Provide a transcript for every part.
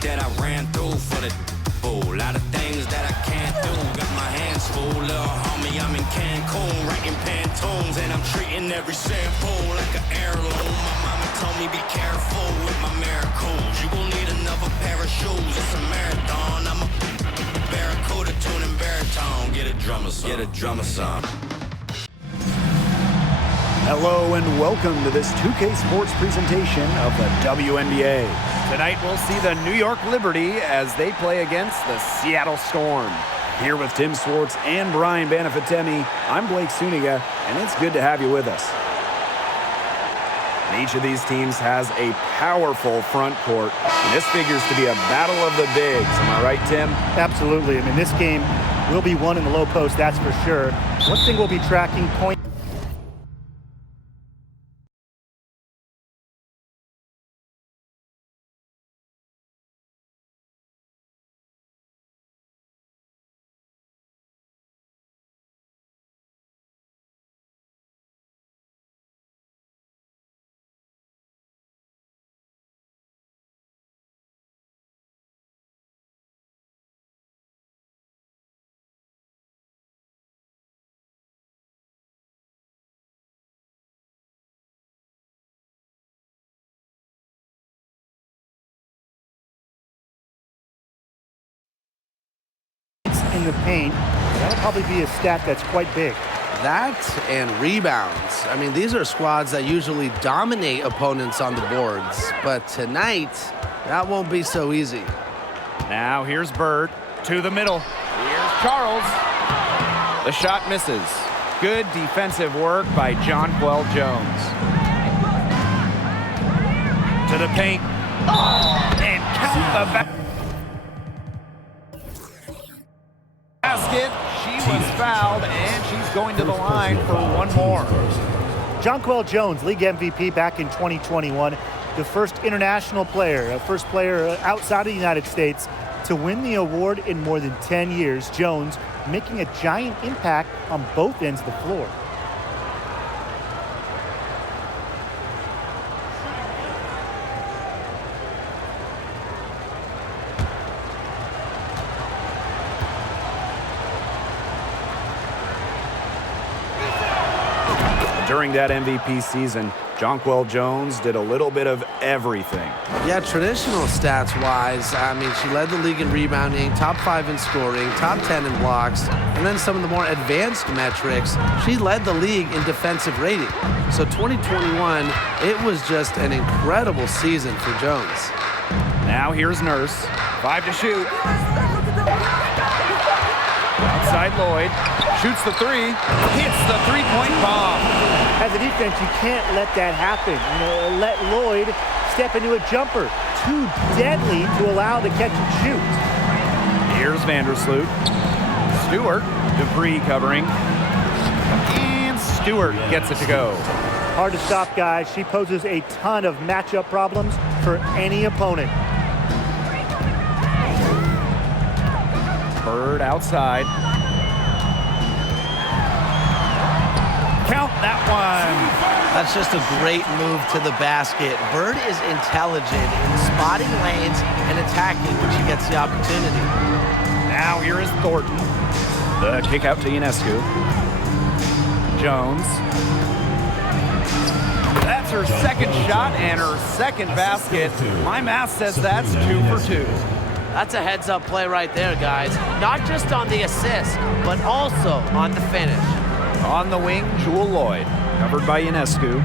that I ran through for the bull. Lot of things that I can't do. Got my hands full, little homie. I'm in Cancun, writing Pantones, and I'm treating every sample like an heirloom. My mama told me be careful with my miracles. You gon' need another pair of shoes. It's a marathon. I'm a barracuda tuning baritone. Get a drummer song. Get a drummer song. Hello and welcome to this 2K Sports presentation of the WNBA. Tonight we'll see the New York Liberty as they play against the Seattle Storm. Here with Tim Swartz and Brian Banafitemi, I'm Blake Suniga, and it's good to have you with us. And each of these teams has a powerful front court, and this figures to be a battle of the bigs. Am I right, Tim? Absolutely. I mean, this game will be won in the low post, that's for sure. One thing we'll be tracking, point in the paint. That'll probably be a stat that's quite big. That and rebounds. I mean, these are squads that usually dominate opponents on the boards, but tonight, that won't be so easy. Now here's Bird to the middle. Here's Charles. The shot misses. Good defensive work by Jonquel Jones. To the paint. And count the basket. She was fouled, and she's going to the line for one more. Jonquel Jones, league MVP back in 2021, the first international player, first player outside of the United States to win the award in more than 10 years. Jones making a giant impact on both ends of the floor. During that MVP season, Jonquel Jones did a little bit of everything. Yeah, traditional stats-wise, I mean, she led the league in rebounding, top 5 in scoring, top 10 in blocks, and then some of the more advanced metrics, she led the league in defensive rating. So 2021, it was just an incredible season for Jones. Now here's Nurse, 5 to shoot. Outside Lloyd, shoots the 3, hits the three-point bomb. As a defense, you can't let that happen. Let Lloyd step into a jumper. Too deadly to allow the catch and shoot. Here's Vandersloot. Stewart, Dupree covering. And Stewart gets it to go. Hard to stop, guys. She poses a ton of matchup problems for any opponent. Bird outside. Count that one. That's just a great move to the basket. Bird is intelligent in spotting lanes and attacking when she gets the opportunity. Now here is Thornton. The kick out to Ionescu. Jones. That's her second shot and her second basket. My math says that's 2 for 2. That's a heads-up play right there, guys. Not just on the assist, but also on the finish. On the wing, Jewel Lloyd, covered by Ionescu.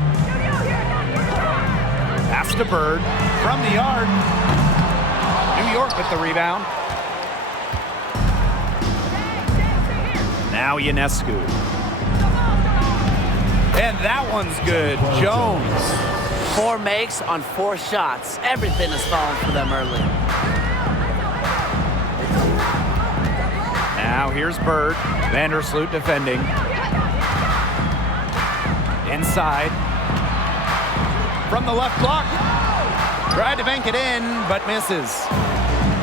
Pass to Bird from the yard. New York with the rebound. Now Ionescu. And that one's good. Jones. 4 makes on 4 shots. Everything is falling for them early. Now here's Bird. Vandersloot defending. Inside. From the left block. Tried to bank it in, but misses.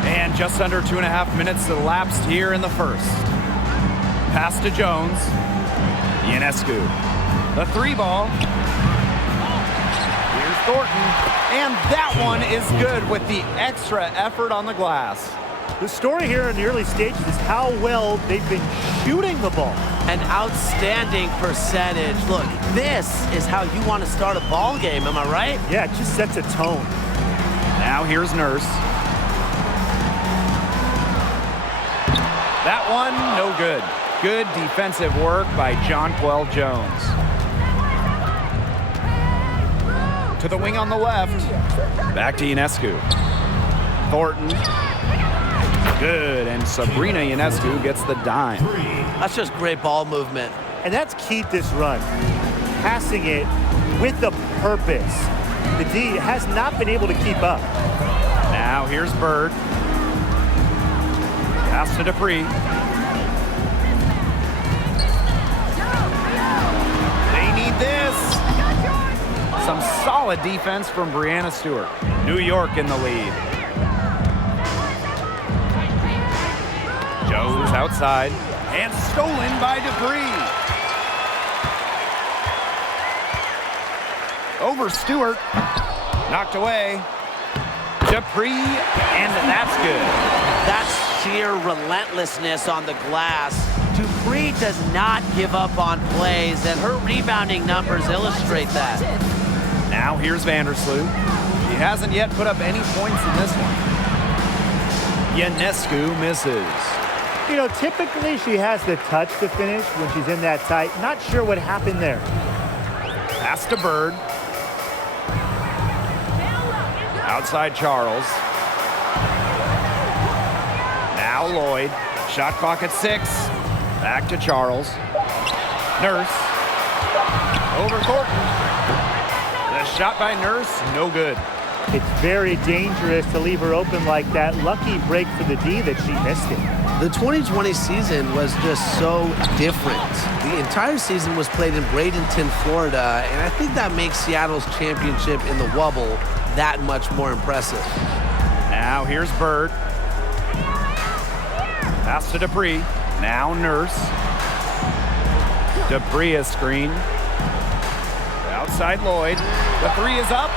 And just under 2.5 minutes elapsed here in the first. Pass to Jones. Ionescu. The 3 ball. Here's Thornton, and that one is good with the extra effort on the glass. The story here in the early stages is how well they've been shooting the ball. An outstanding percentage. Look, this is how you want to start a ball game, am I right? Yeah, it just sets a tone. Now here's Nurse. That one, no good. Good defensive work by Jonquel Jones. To the wing on the left. Back to Ionescu. Thornton. Good, and Sabrina Ionescu gets the dime. That's just great ball movement. And that's key to this run. Passing it with a purpose. The D has not been able to keep up. Now here's Bird. Pass to Dupree. They need this. Some solid defense from Breanna Stewart. New York in the lead. Jones outside and stolen by Dupree. Over Stewart. Knocked away. Dupree, and that's good. That's sheer relentlessness on the glass. Dupree does not give up on plays, and her rebounding numbers illustrate that. Now here's Vandersloot. She hasn't yet put up any points in this one. Ionescu misses. You know, typically she has the touch to finish when she's in that tight. Not sure what happened there. Pass to Bird. Outside Charles. Now Lloyd. Shot clock at 6. Back to Charles. Nurse. Over Thornton. The shot by Nurse, no good. It's very dangerous to leave her open like that. Lucky break for the D that she missed it. The 2020 season was just so different. The entire season was played in Bradenton, Florida, and I think that makes Seattle's championship in the Wubble that much more impressive. Now here's Bird. Pass to Dupree. Now Nurse. Dupree is screened. Outside Lloyd. The three is up.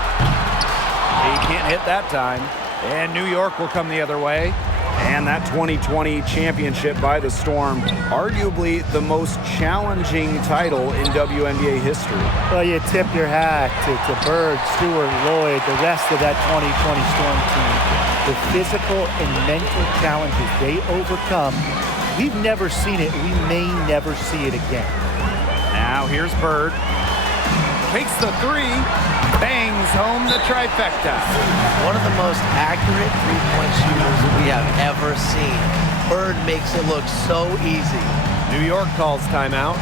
He can't hit that time. And New York will come the other way. And that 2020 championship by the Storm, arguably the most challenging title in WNBA history. Well, you tip your hat to Bird, Stewart, Lloyd, the rest of that 2020 Storm team. The physical and mental challenges they overcome, we've never seen it. We may never see it again. Now here's Bird. Takes the three. Bangs home the trifecta. One of the most accurate three-point shooters we have ever seen. Bird makes it look so easy. New York calls timeout.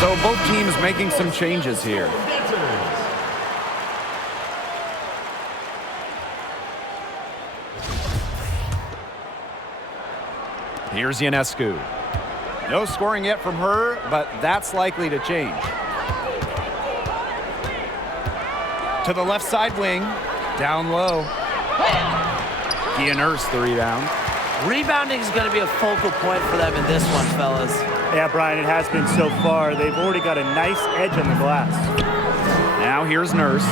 So both teams making some changes here. Here's Ionescu. No scoring yet from her, but that's likely to change. To the left side wing, down low. Kia Nurse the rebound. Rebounding is going to be a focal point for them in this one, fellas. Yeah, Brian, it has been so far. They've already got a nice edge on the glass. Now here's Nurse.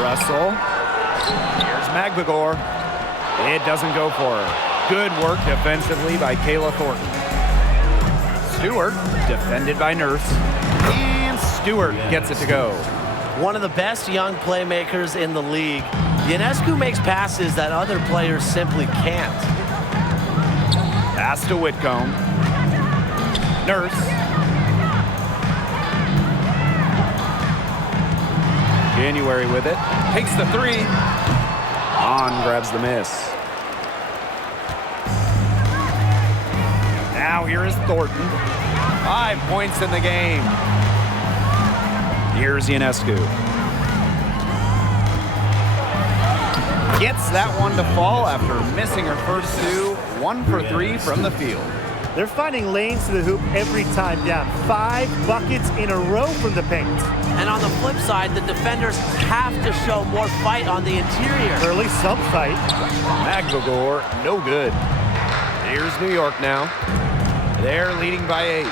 Russell. Here's Magbagor. It doesn't go for her. Good work defensively by Kayla Thornton. Stewart, defended by Nurse. And Stewart gets it to go. One of the best young playmakers in the league. Ionescu makes passes that other players simply can't. Pass to Whitcomb. Nurse. January with it. Takes the three. On grabs the miss. Now here is Thornton. 5 points in the game. Here's Ionescu. gets that one to fall after missing her first two. 1 for 3 from the field. They're finding lanes to the hoop every time down. 5 buckets in a row from the paint. And on the flip side, the defenders have to show more fight on the interior. Or at least some fight. Magvagor, no good. Here's New York now. They're leading by 8.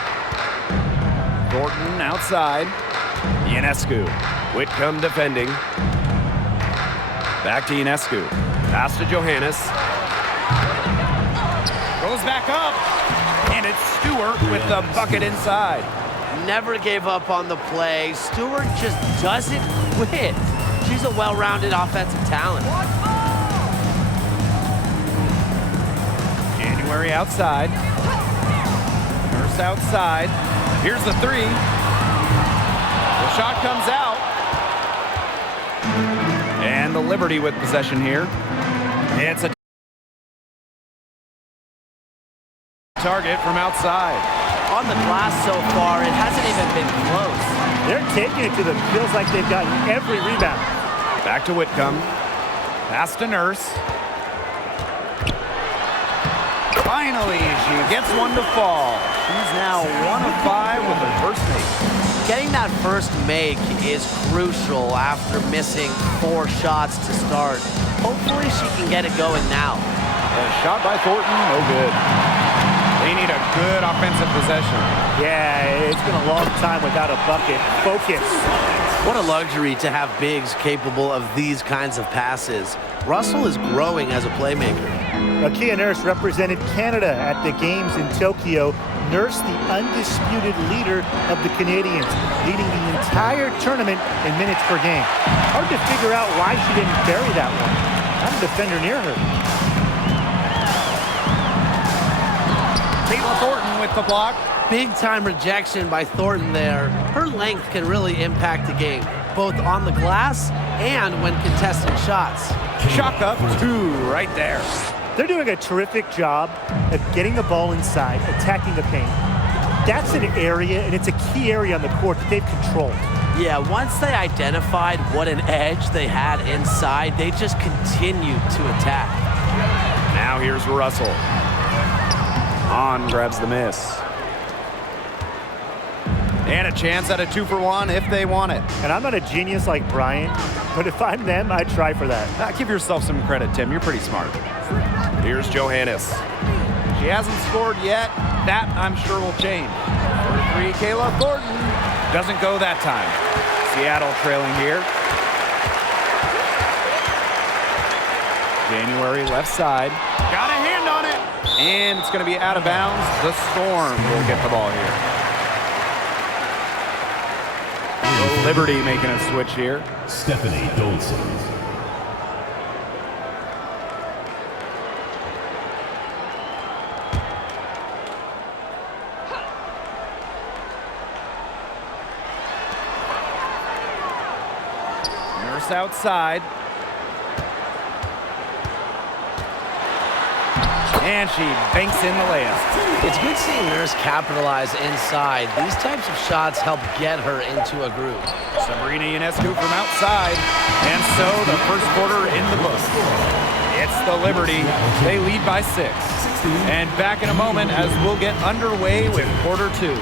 Thornton outside. Ionescu. Whitcomb defending. Back to Ionescu. Pass to Johannes. Goes back up. And it's Stewart with the bucket inside. Never gave up on the play. Stewart just doesn't quit. She's a well-rounded offensive talent. January outside. Nurse outside. Here's the 3. The shot comes out. And the Liberty with possession here. It's a target from outside. On the glass so far, it hasn't even been close. They're taking it to them. Feels like they've gotten every rebound. Back to Whitcomb. Pass to Nurse. Finally, she gets one to fall. She's now 1 of 5 with her first make. Getting that first make is crucial after missing 4 shots to start. Hopefully she can get it going now. A shot by Thornton, no good. They need a good offensive possession. Yeah, it's been a long time without a bucket. Focus. What a luxury to have bigs capable of these kinds of passes. Russell is growing as a playmaker. Akia Nurse represented Canada at the games in Tokyo. Nurse, the undisputed leader of the Canadians, leading the entire tournament in minutes per game. Hard to figure out why she didn't bury that one. Not a defender near her. Caitlin Thornton with the block. Big-time rejection by Thornton there. Her length can really impact the game, both on the glass and when contesting shots. Shot up 2 right there. They're doing a terrific job of getting the ball inside, attacking the paint. That's an area, and it's a key area on the court that they've controlled. Yeah, once they identified what an edge they had inside, they just continued to attack. Now here's Russell. On grabs the miss. And a chance at a 2 for 1 if they want it. And I'm not a genius like Brian, but if I'm them, I'd try for that. Give yourself some credit, Tim. You're pretty smart. Here's Johannes. She hasn't scored yet. That, I'm sure, will change. For 3, Kayla Thornton. Doesn't go that time. Seattle trailing here. January left side. Got a hand on it. And it's going to be out of bounds. The Storm will get the ball here. The Liberty making a switch here. Stephanie Dolson. Nurse outside. And she banks in the layup. It's good seeing Nurse capitalize inside. These types of shots help get her into a groove. Sabrina Ionescu from outside. And so the first quarter in the books. It's the Liberty. They lead by 6. And back in a moment as we'll get underway with quarter 2.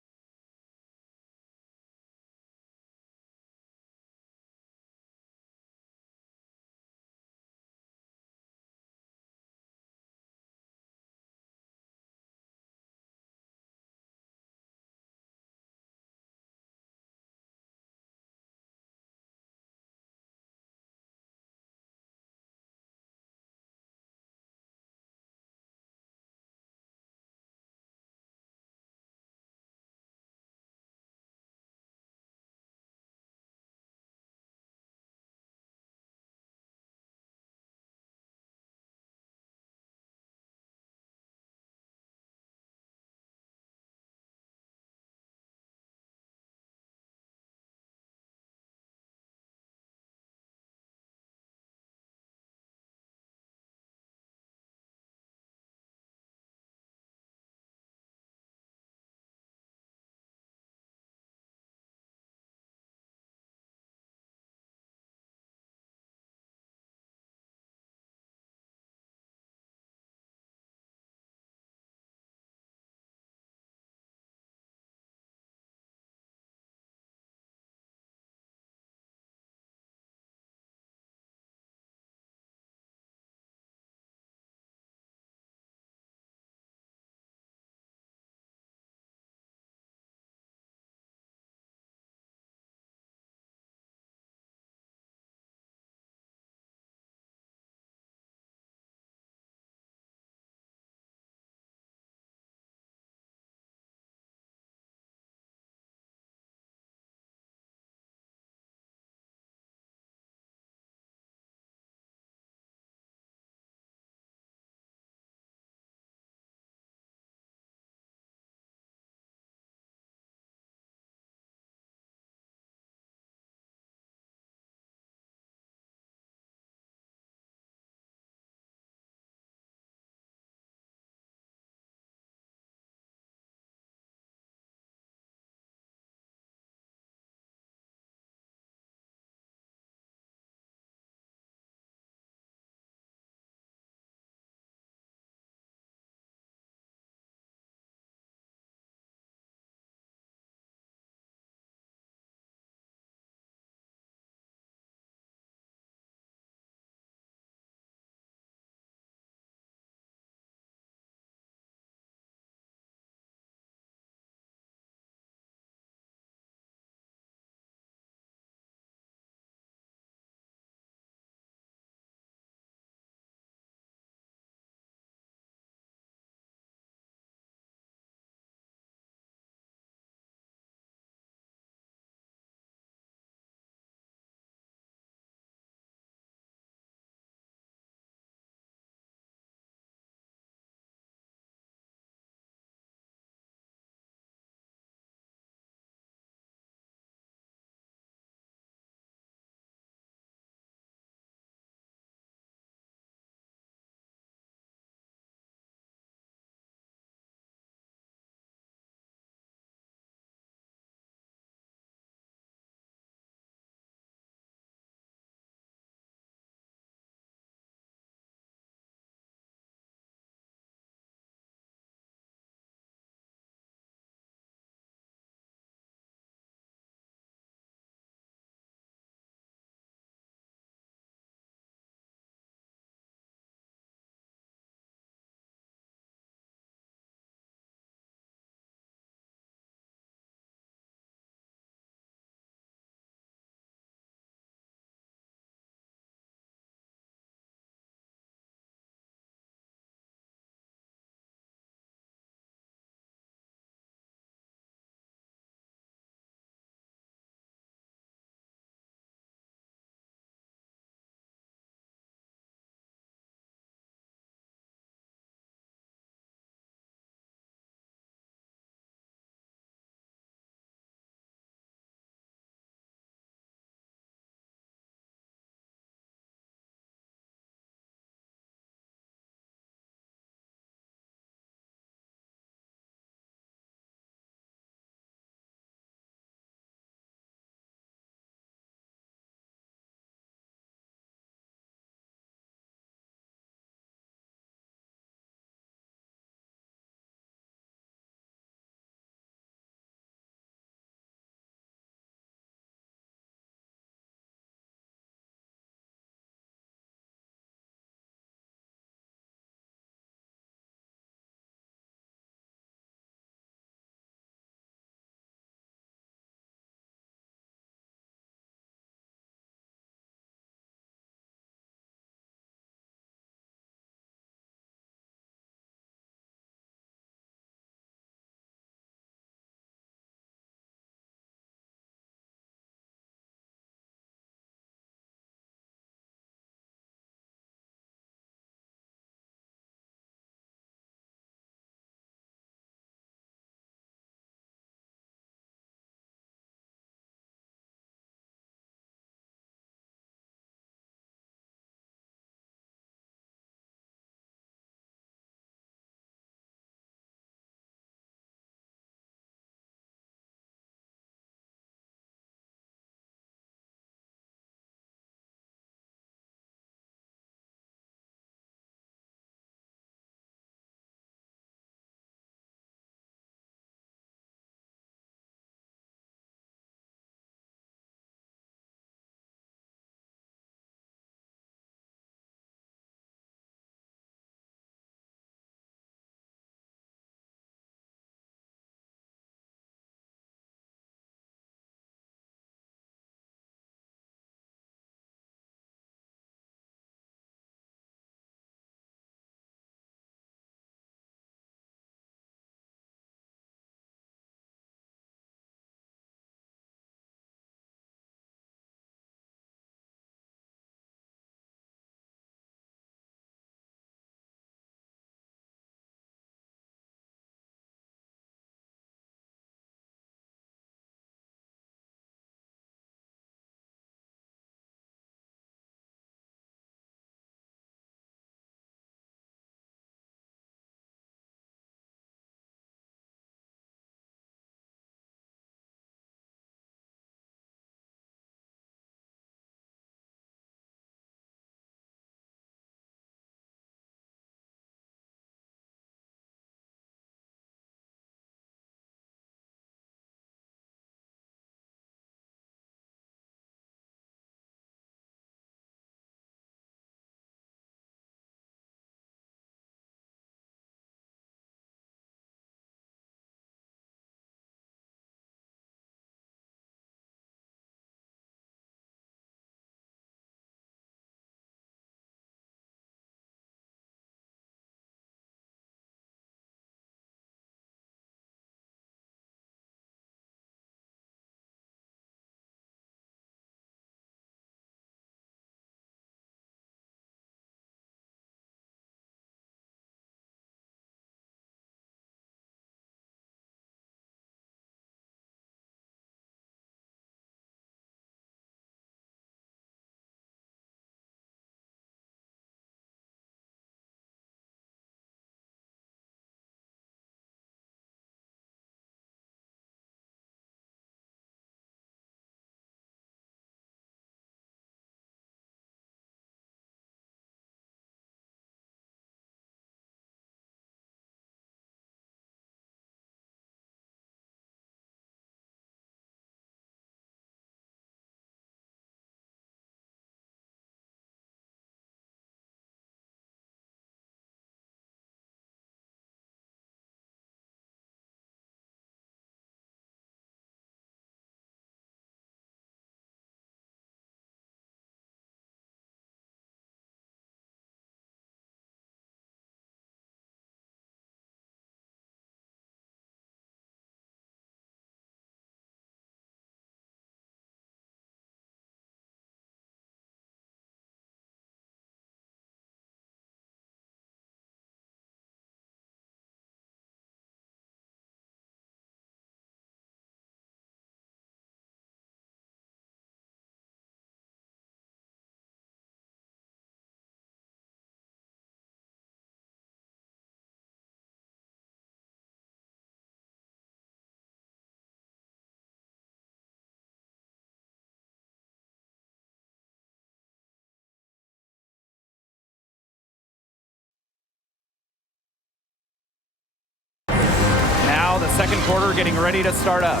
the second quarter getting ready to start up.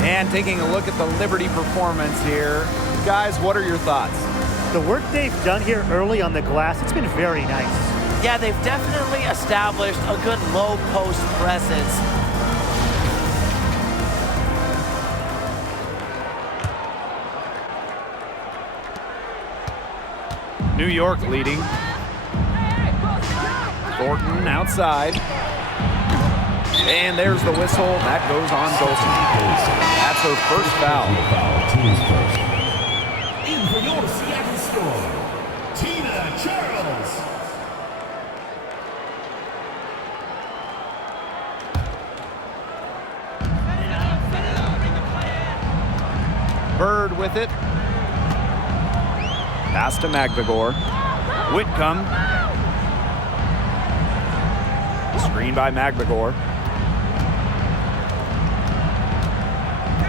And taking a look at the Liberty performance here. Guys, what are your thoughts? The work they've done here early on the glass, it's been very nice. Yeah, they've definitely established a good low post presence. New York leading. Thornton outside. And there's the whistle. That goes on Dolson. That's her first foul. In for your Seattle Storm, Tina Charles. Bird with it. Pass to Magvigor. Whitcomb. Screen by Magvigor.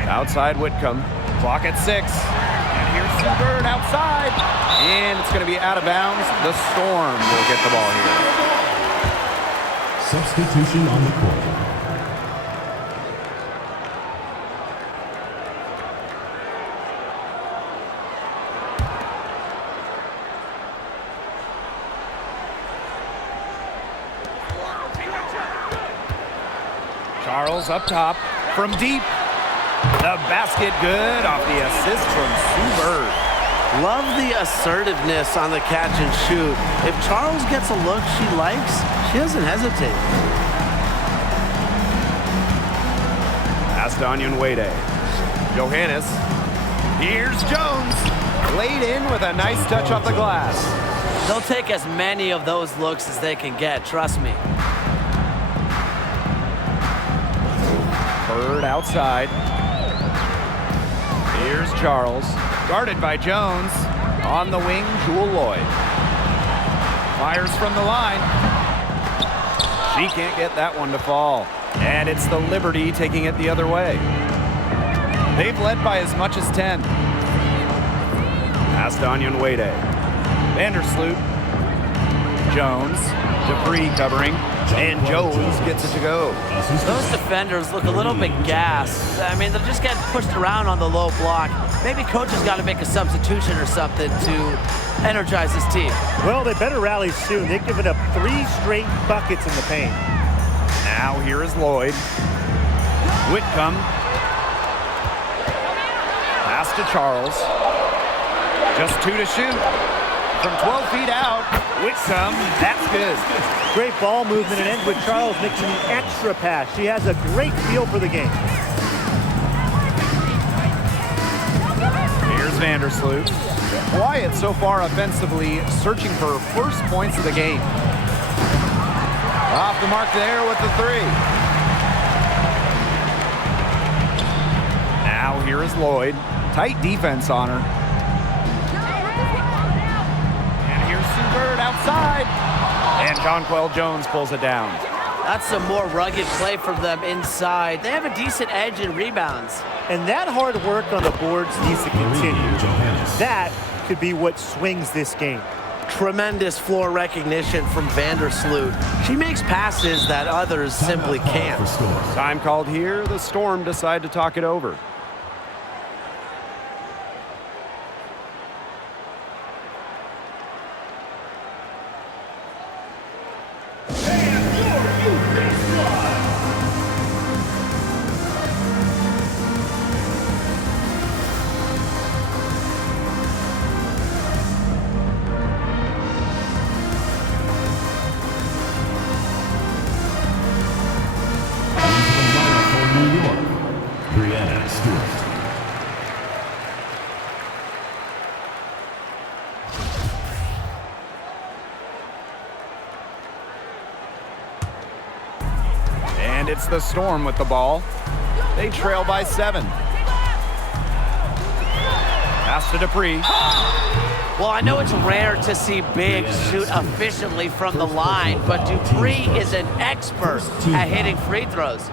Outside Whitcomb. Clock at 6. And here's Sue Bird outside. And it's going to be out of bounds. The Storm will get the ball here. Substitution on the court. Charles up top from deep. The basket good off the assist from Sue Bird. Love the assertiveness on the catch and shoot. If Charles gets a look she likes, she doesn't hesitate. Pass to Onyenwede. Johannes. Here's Jones. Laid in with a nice touch off the glass. They'll take as many of those looks as they can get, trust me. Bird outside. Here's Charles. Guarded by Jones. On the wing, Jewel Lloyd. Fires from the line. She can't get that one to fall. And it's the Liberty taking it the other way. They've led by as much as 10. Pass to Onyenwede. Vandersloot. Jones. Dupree covering. And Jones gets it to go. Those defenders look a little bit gassed. I mean, they're just getting pushed around on the low block. Maybe coach has got to make a substitution or something to energize his team. Well, they better rally soon. They've given up 3 straight buckets in the paint. Now here is Lloyd. Whitcomb. Pass to Charles. Just 2 to shoot. From 12 feet out, Whitcomb, that's good. Great ball movement and ends with Charles making an extra pass. She has a great feel for the game. Here's Vandersloot. Quiet so far offensively, searching for first points of the game. Off the mark there with the 3. Now here is Lloyd. Tight defense on her. And here's Sue Bird outside. And Jonquel Jones pulls it down. That's some more rugged play from them inside. They have a decent edge in rebounds. And that hard work on the boards needs to continue. That could be what swings this game. Tremendous floor recognition from Vandersloot. She makes passes that others simply can't. Time called here. The Storm decide to talk it over. And it's the Storm with the ball. They trail by 7. Pass to Dupree. Well, I know it's rare to see bigs shoot efficiently from the line, but Dupree is an expert at hitting free throws.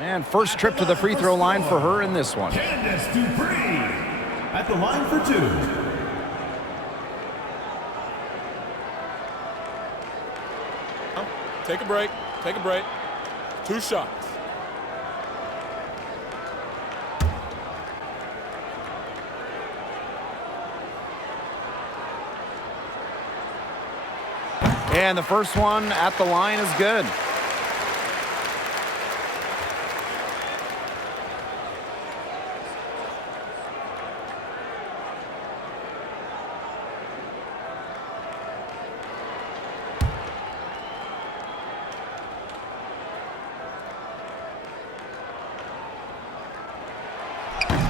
And first trip to the free throw line for her in this one. Candace Dupree at the line for 2. Take a break. Take a break. 2 shots. And the first one at the line is good.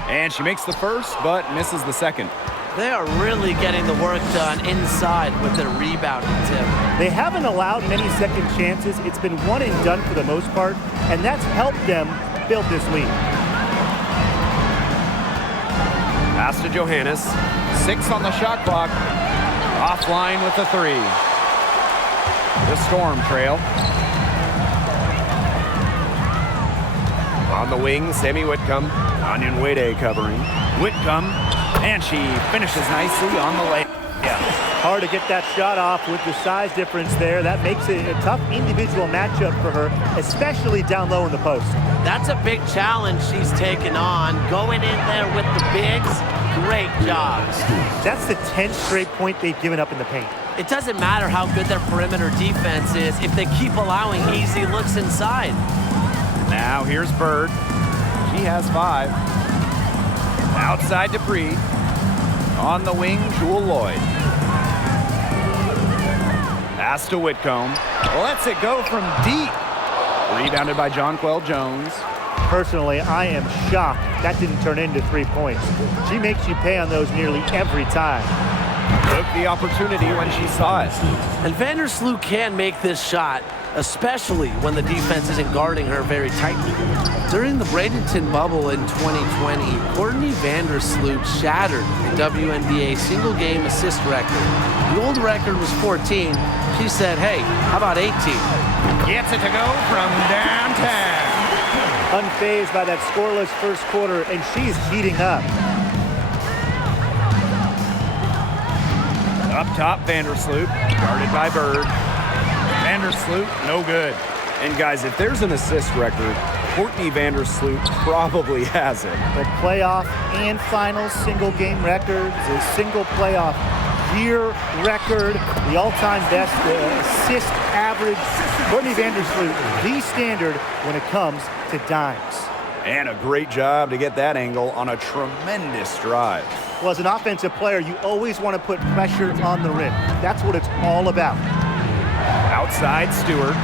And she makes the first, but misses the second. They are really getting the work done inside with their rebounding, Tim. They haven't allowed many second chances. It's been one and done for the most part, and that's helped them build this lead. Pass to Johannes. 6 on the shot clock. Offline with the 3. The Storm trail. On the wing, Sammy Whitcomb. Onion Wade covering. Whitcomb, and she finishes nicely on the layup. Yeah. Hard to get that shot off with the size difference there. That makes it a tough individual matchup for her, especially down low in the post. That's a big challenge she's taken on. Going in there with the bigs, great job. That's the 10th straight point they've given up in the paint. It doesn't matter how good their perimeter defense is if they keep allowing easy looks inside. Now here's Bird. She has 5. Outside Dupree. On the wing, Jewel Lloyd. Pass to Whitcomb. Lets it go from deep. Rebounded by Jonquel Jones. Personally, I am shocked that didn't turn into 3 points. She makes you pay on those nearly every time. Took the opportunity when she saw it. And Vandersloot can make this shot, especially when the defense isn't guarding her very tightly. During the Bradenton bubble in 2020, Courtney Vandersloot shattered the WNBA single-game assist record. The old record was 14. She said, hey, how about 18? Gets it to go from downtown. Unfazed by that scoreless first quarter, and she's heating up. Up top, Vandersloot, guarded by Bird. Vandersloot, no good. And guys, if there's an assist record, Courtney Vandersloot probably has it. The playoff and finals single game records, a single playoff year record, the all-time best assist average. Courtney Vandersloot, the standard when it comes to dimes. And a great job to get that angle on a tremendous drive. Well, as an offensive player, you always want to put pressure on the rim. That's what it's all about. Outside Stewart.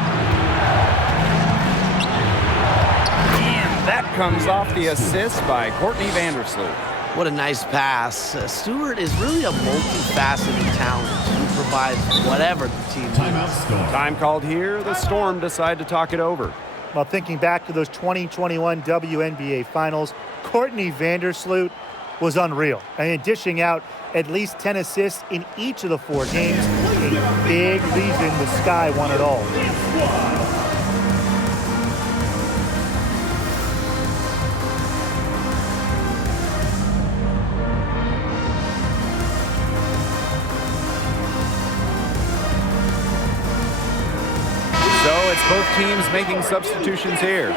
And that comes off the assist by Courtney Vandersloot. What a nice pass. Stewart is really a multifaceted talent who provides whatever the team needs. Timeout Storm. Time called here. The Storm decide to talk it over. Well, thinking back to those 2021 WNBA finals, Courtney Vandersloot was unreal. And dishing out at least 10 assists in each of the 4 games. A big reason the Sky won it all. So it's both teams making substitutions here.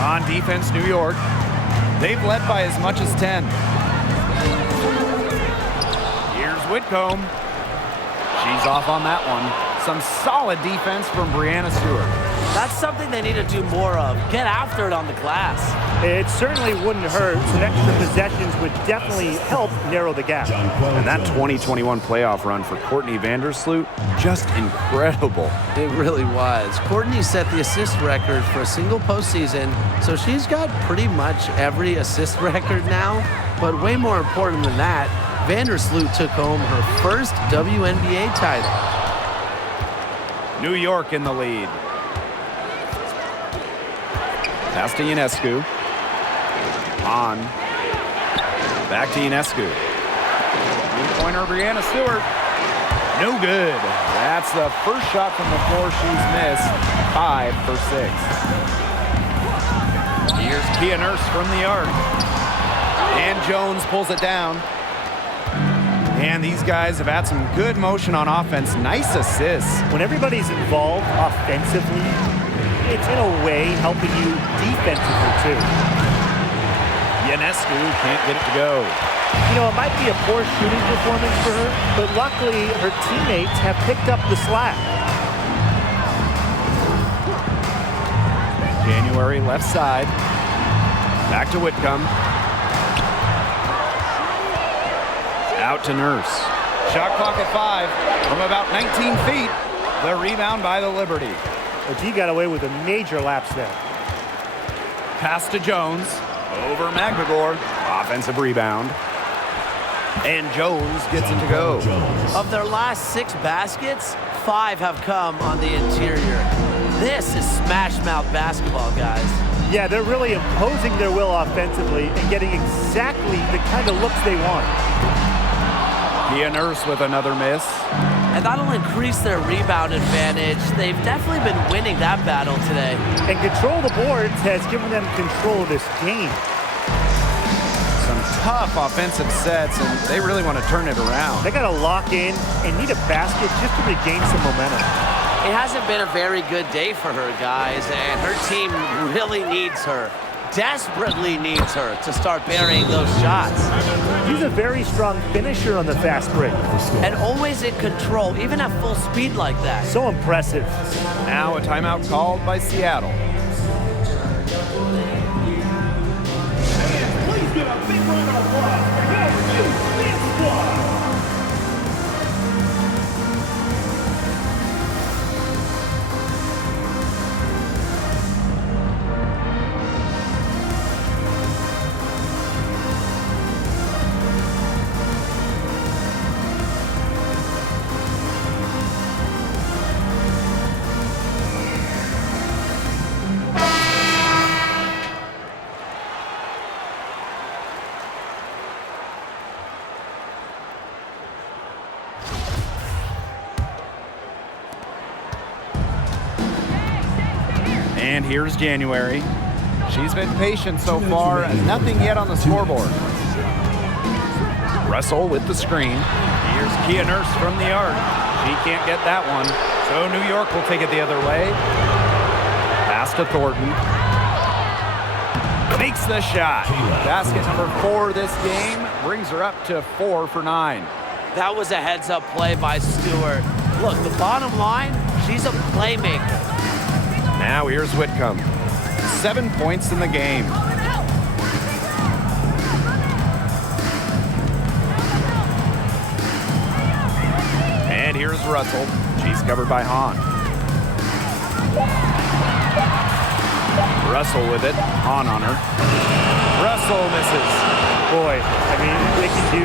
On defense, New York. They've led by as much as 10. Here's Whitcomb. She's off on that one. Some solid defense from Brianna Stewart. That's something they need to do more of. Get after it on the glass. It certainly wouldn't hurt. Some extra possessions would definitely help narrow the gap. And that 2021 playoff run for Courtney Vandersloot, just incredible. It really was. Courtney set the assist record for a single postseason, so she's got pretty much every assist record now. But way more important than that, Vandersloot took home her first WNBA title. New York in the lead. Pass to Ionescu. On. Back to Ionescu. Three-pointer Brianna Stewart. No good. That's the first shot from the floor she's missed. 5 for 6. Here's Kia Nurse from the arc. And Jones pulls it down. And these guys have had some good motion on offense. Nice assists. When everybody's involved offensively, it's in a way helping you defensively too. Ionescu can't get it to go. You know, it might be a poor shooting performance for her, but luckily her teammates have picked up the slack. January left side. Back to Whitcomb. Out to Nurse. Shot clock at 5 from about 19 feet. The rebound by the Liberty. But he got away with a major lapse there. Pass to Jones. Over McGregor. Offensive rebound. And Jones gets it to go. Of their last 6 baskets, 5 have come on the interior. This is smash-mouth basketball, guys. Yeah, they're really imposing their will offensively and getting exactly the kind of looks they want. Kia Nurse with another miss. And that'll increase their rebound advantage. They've definitely been winning that battle today. And control of the boards has given them control of this game. Some tough offensive sets, and they really want to turn it around. They got to lock in and need a basket just to regain some momentum. It hasn't been a very good day for her, guys, and her team really needs her. Desperately needs her to start burying those shots. She's a very strong finisher on the fast break. And always in control, even at full speed like that. So impressive. Now a timeout called by Seattle. Please give a big round of applause for your new big squad. And here's January. She's been patient so far, nothing yet on the scoreboard. Russell with the screen. Here's Kia Nurse from the arc. She can't get that one, so New York will take it the other way. Pass to Thornton. Makes the shot. Basket number 4 this game brings her up to 4 for 9. That was a heads-up play by Stewart. Look, the bottom line, she's a playmaker. Now here's Whitcomb. 7 points in the game. And here's Russell. She's covered by Hahn. Russell with it. Hahn on her. Russell misses. Boy, I mean, they can do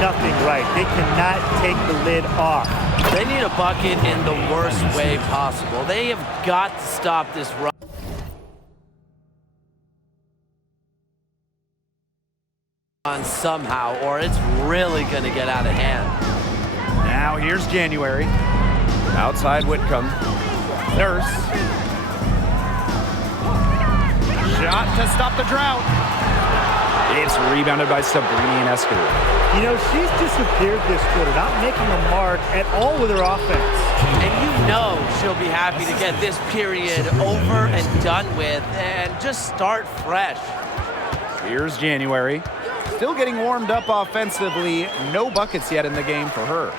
nothing right. They cannot take the lid off. They need a bucket in the worst way possible. They have got to stop this run somehow, or it's really going to get out of hand. Now here's January. Outside Whitcomb. Nurse. Shot to stop the drought. It's rebounded by Sabrina Ionescu. You know, she's disappeared this quarter, not making a mark at all with her offense. And you know she'll be happy to get this period over and done with and just start fresh. Here's January. Still getting warmed up offensively. No buckets yet in the game for her.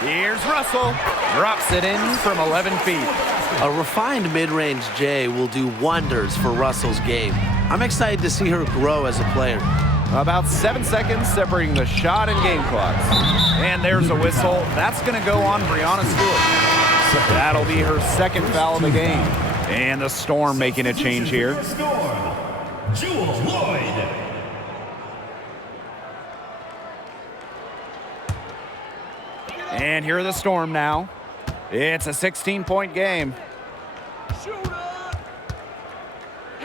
Here's Russell. Drops it in from 11 feet. A refined mid-range J will do wonders for Russell's game. I'm excited to see her grow as a player. About 7 seconds separating the shot and game clocks. And there's a whistle. That's going to go on Brianna Stewart. That'll be her second foul of the game. And the Storm making a change here. Jewel Lloyd. And here are the Storm now. It's a 16-point game.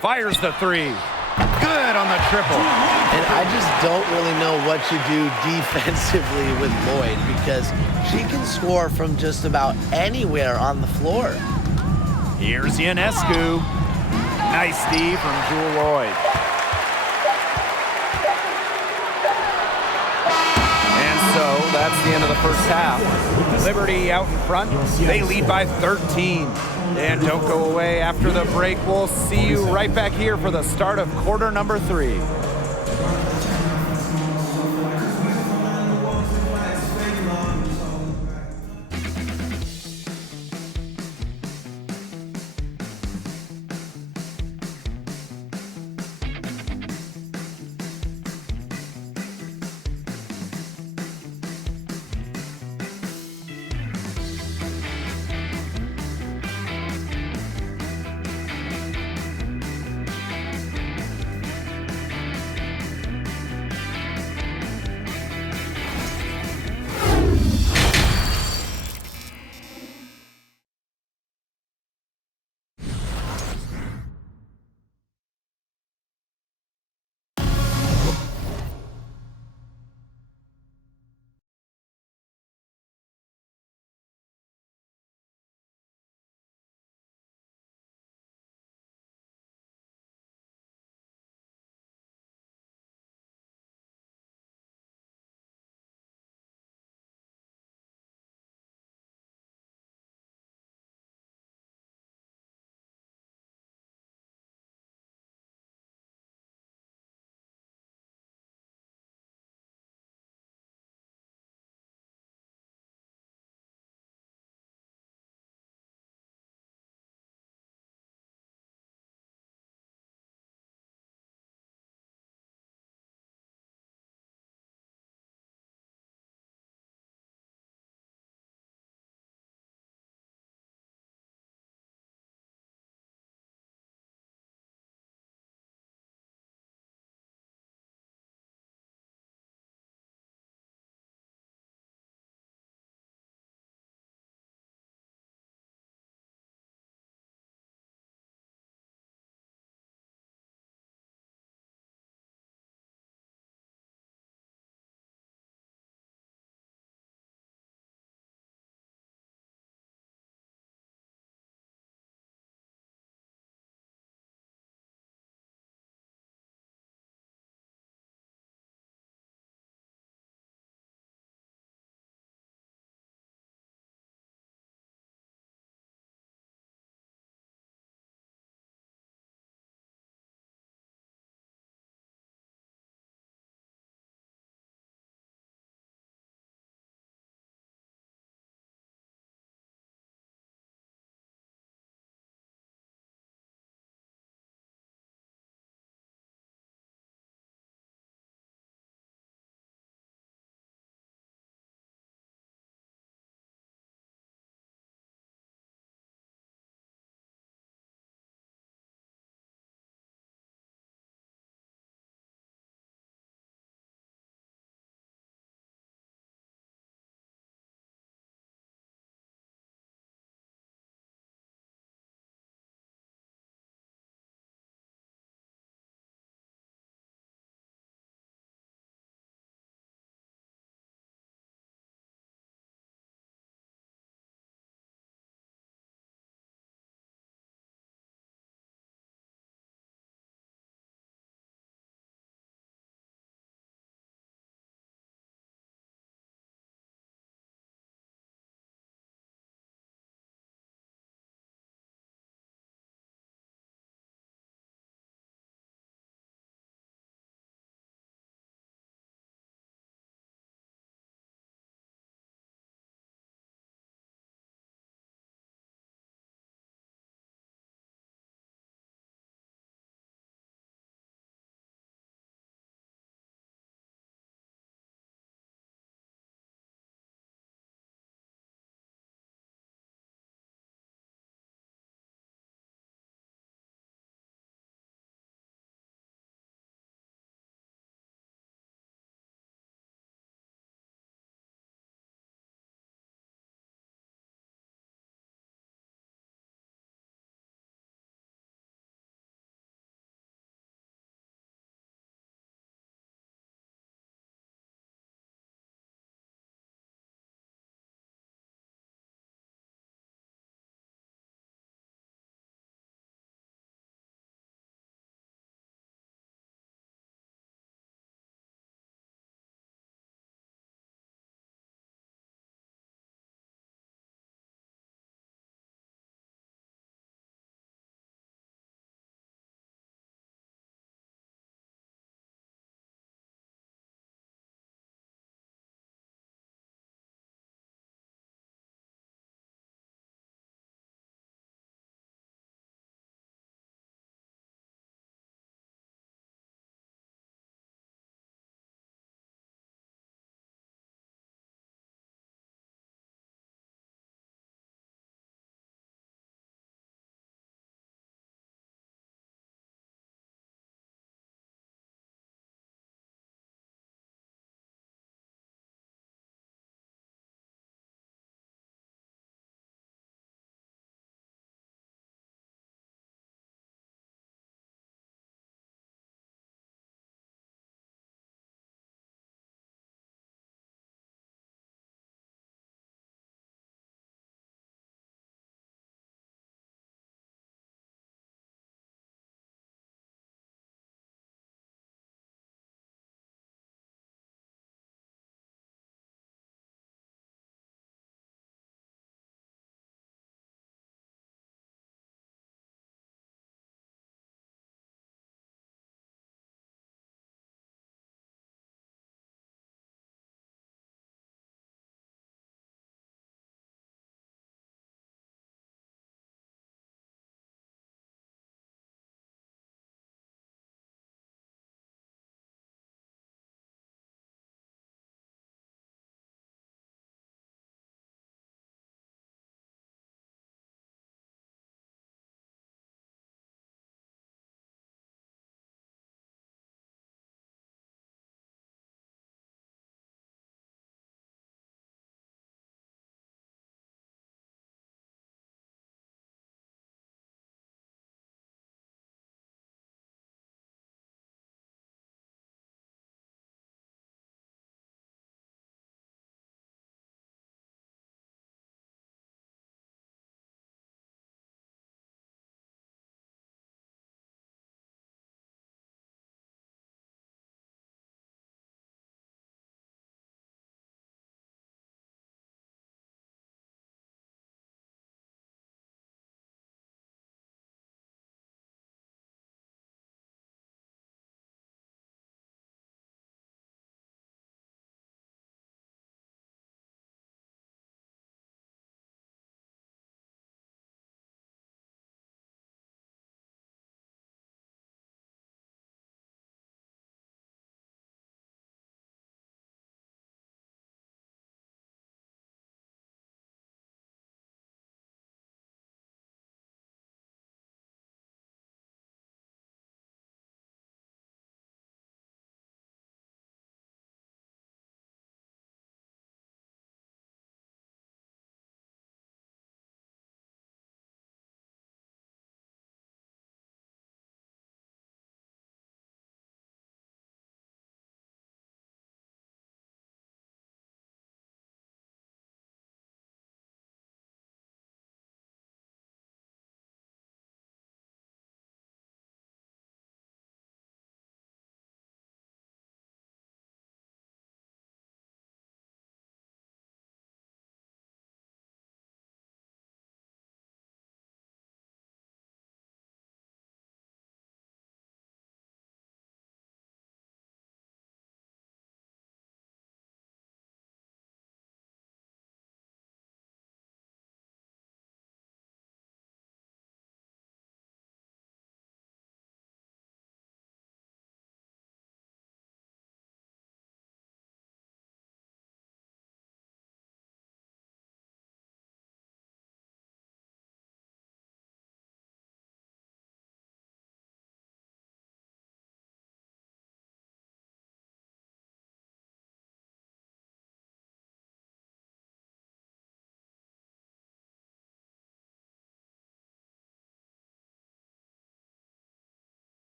Fires the 3. Good on the triple. And I just don't really know what you do defensively with Lloyd because she can score from just about anywhere on the floor. Here's Ionescu. Nice D from Jewel Lloyd. And so that's the end of the first half. Liberty out in front. They lead by 13. And don't go away after the break. We'll see you right back here for the start of quarter number 3.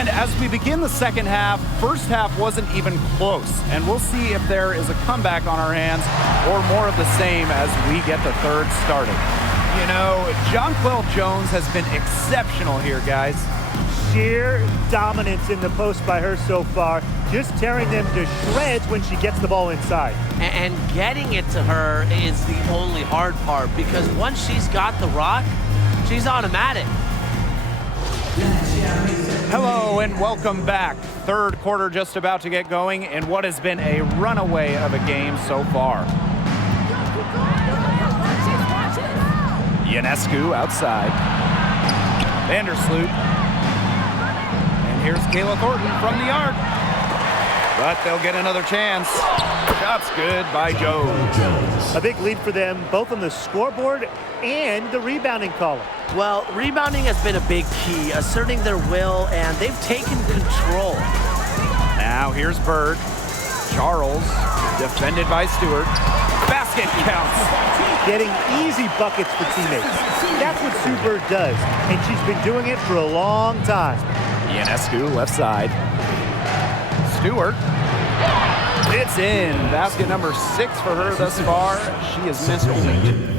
And as we begin the second half, first half wasn't even close. And we'll see if there is a comeback on our hands or more of the same as we get the third started. You know, Jonquel Jones has been exceptional here, guys. Sheer dominance in the post by her so far, just tearing them to shreds when she gets the ball inside. And getting it to her is the only hard part, because once she's got the rock, she's automatic. Hello and welcome back. Third quarter just about to get going in what has been a runaway of a game so far. Ionescu outside. Vandersloot. And here's Kayla Thornton from the arc. But they'll get another chance. Shot's good by Jones. A big lead for them, both on the scoreboard and the rebounding column. Well, rebounding has been a big key, asserting their will, and they've taken control. Now here's Bird. Charles, defended by Stewart. Basket counts. Getting easy buckets for teammates. That's what Sue Bird does, and she's been doing it for a long time. Ionescu, left side. Stewart. It's in. Basket number 6 for her thus far. She has missed only 2.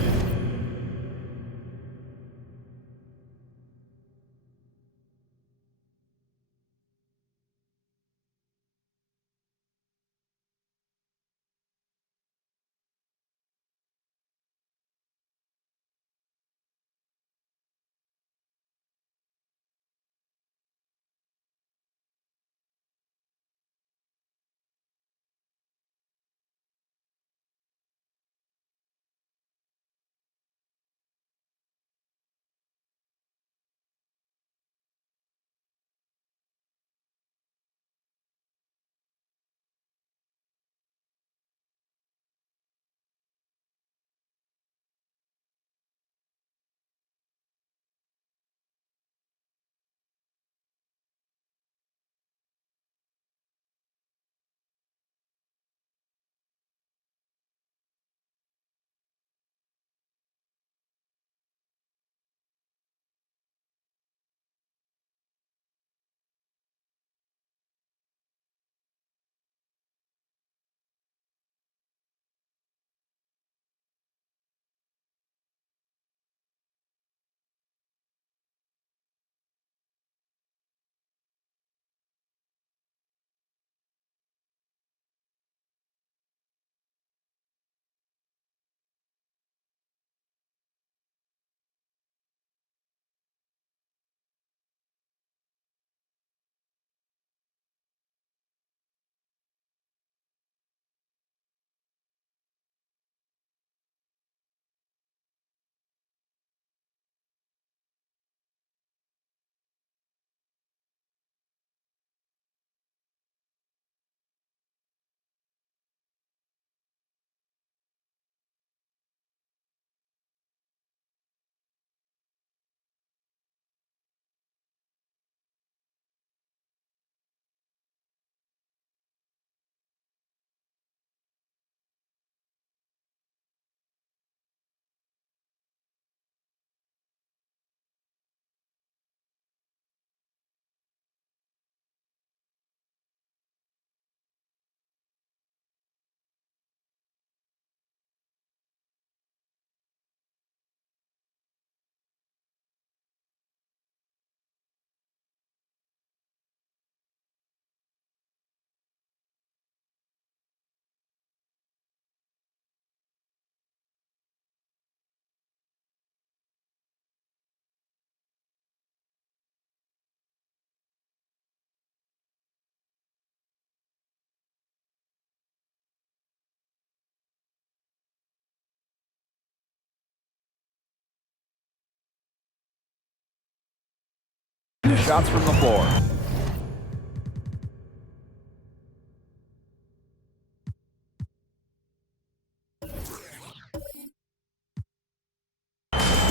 Shots from the floor.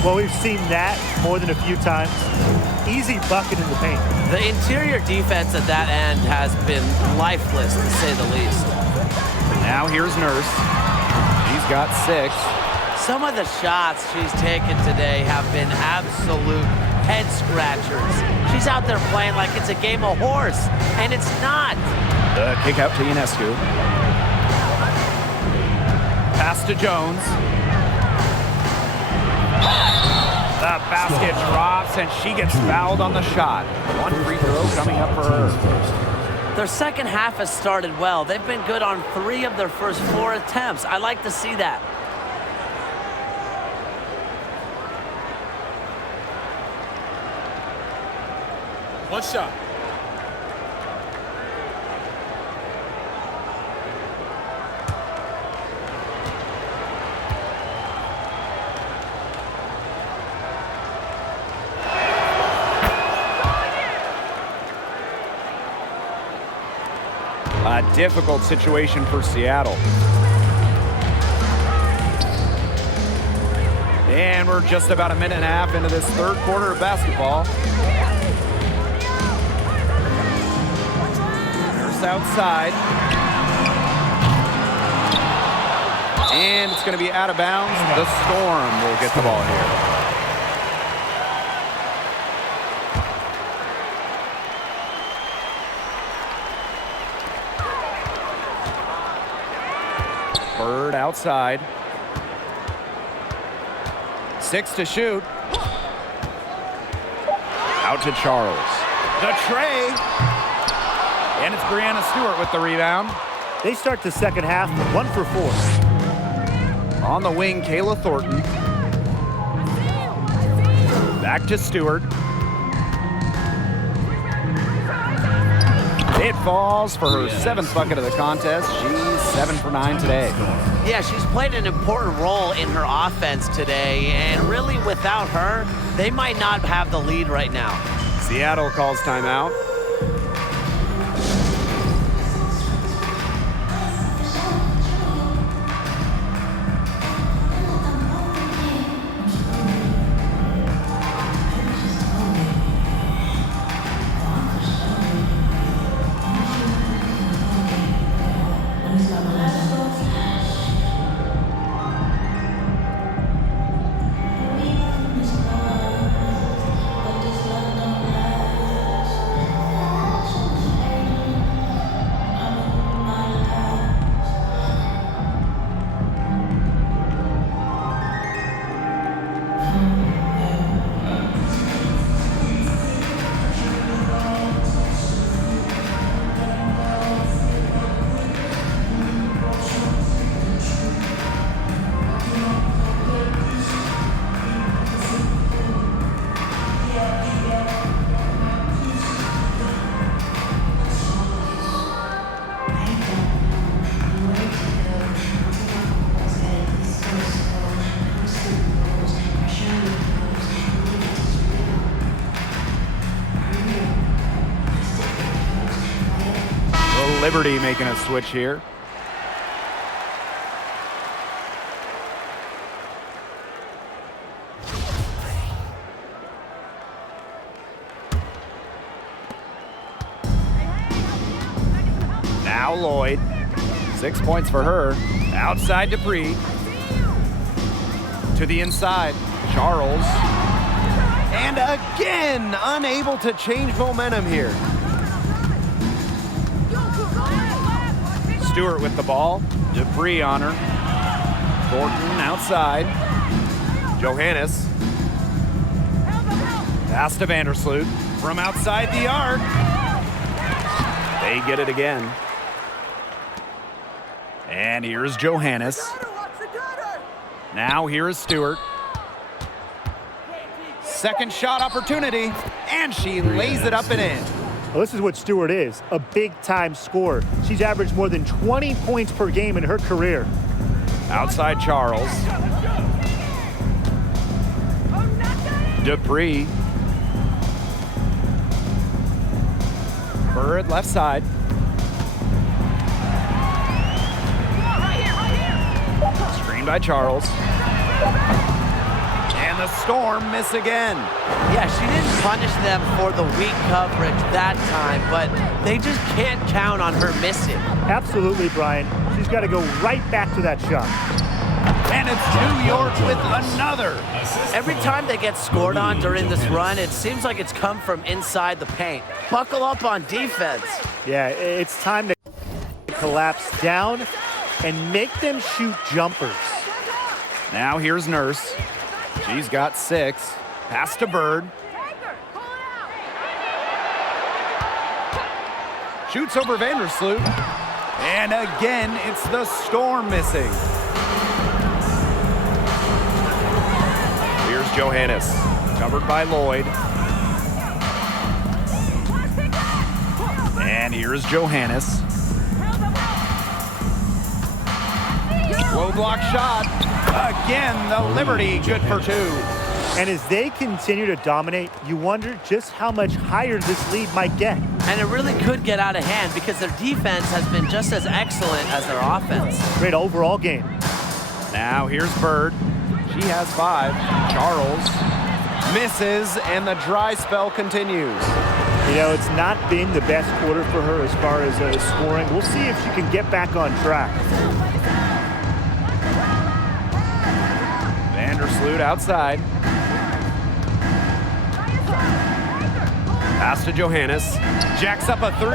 Well, we've seen that more than a few times. Easy bucket in the paint. The interior defense at that end has been lifeless, to say the least. Now here's Nurse. She's got 6. Some of the shots she's taken today have been absolute head scratchers. She's out there playing like it's a game of horse, and it's not. The kick out to Ionescu. Pass to Jones. The basket drops, and she gets fouled on the shot. One free throw coming up for her. Their second half has started well. They've been good on 3 of their first 4 attempts. I like to see that. One shot. A difficult situation for Seattle. And we're just about a minute and a half into this third quarter of basketball. Nurse outside. And it's going to be out of bounds. The Storm will get the ball here. Bird outside. 6 to shoot. Out to Charles. The tray. And it's Brianna Stewart with the rebound. They start the second half 1 for 4. On the wing, Kayla Thornton. Back to Stewart. It falls for her 7th bucket of the contest. She's 7 for 9 today. Yeah, she's played an important role in her offense today, and really without her, they might not have the lead right now. Seattle calls timeout. Liberty making a switch here. Now Lloyd. 6 points for her. Outside Dupree. To the inside. Charles. And again, unable to change momentum here. Stewart with the ball. Dupree on her. Thornton outside. Johannes. Pass to Vandersloot. From outside the arc. They get it again. And here's Johannes. Now here is Stewart. Second shot opportunity. And she lays it up and in. Well, this is what Stewart is, a big-time scorer. She's averaged more than 20 points per game in her career. Outside Charles. Dupree. Bird left side. Screen by Charles. And the Storm miss again. Yeah, she didn't punish them for the weak coverage that time, but they just can't count on her missing. Absolutely, Brian. She's got to go right back to that shot. And it's New York with another. Every time they get scored on during this run, it seems like it's come from inside the paint. Buckle up on defense. Yeah, it's time to collapse down and make them shoot jumpers. Now here's Nurse. She's got 6. Pass to Bird. Shoots over Vandersloot. And again, it's the Storm missing. Here's Johannes. Covered by Lloyd. And here's Johannes. Low block shot. Again, the Liberty good for 2. And as they continue to dominate, you wonder just how much higher this lead might get. And it really could get out of hand because their defense has been just as excellent as their offense. Great overall game. Now here's Bird. She has 5. Charles misses, and the dry spell continues. You know, it's not been the best quarter for her as far as scoring. We'll see if she can get back on track. Vandersloot outside. Pass to Johannes. Jacks up a 3.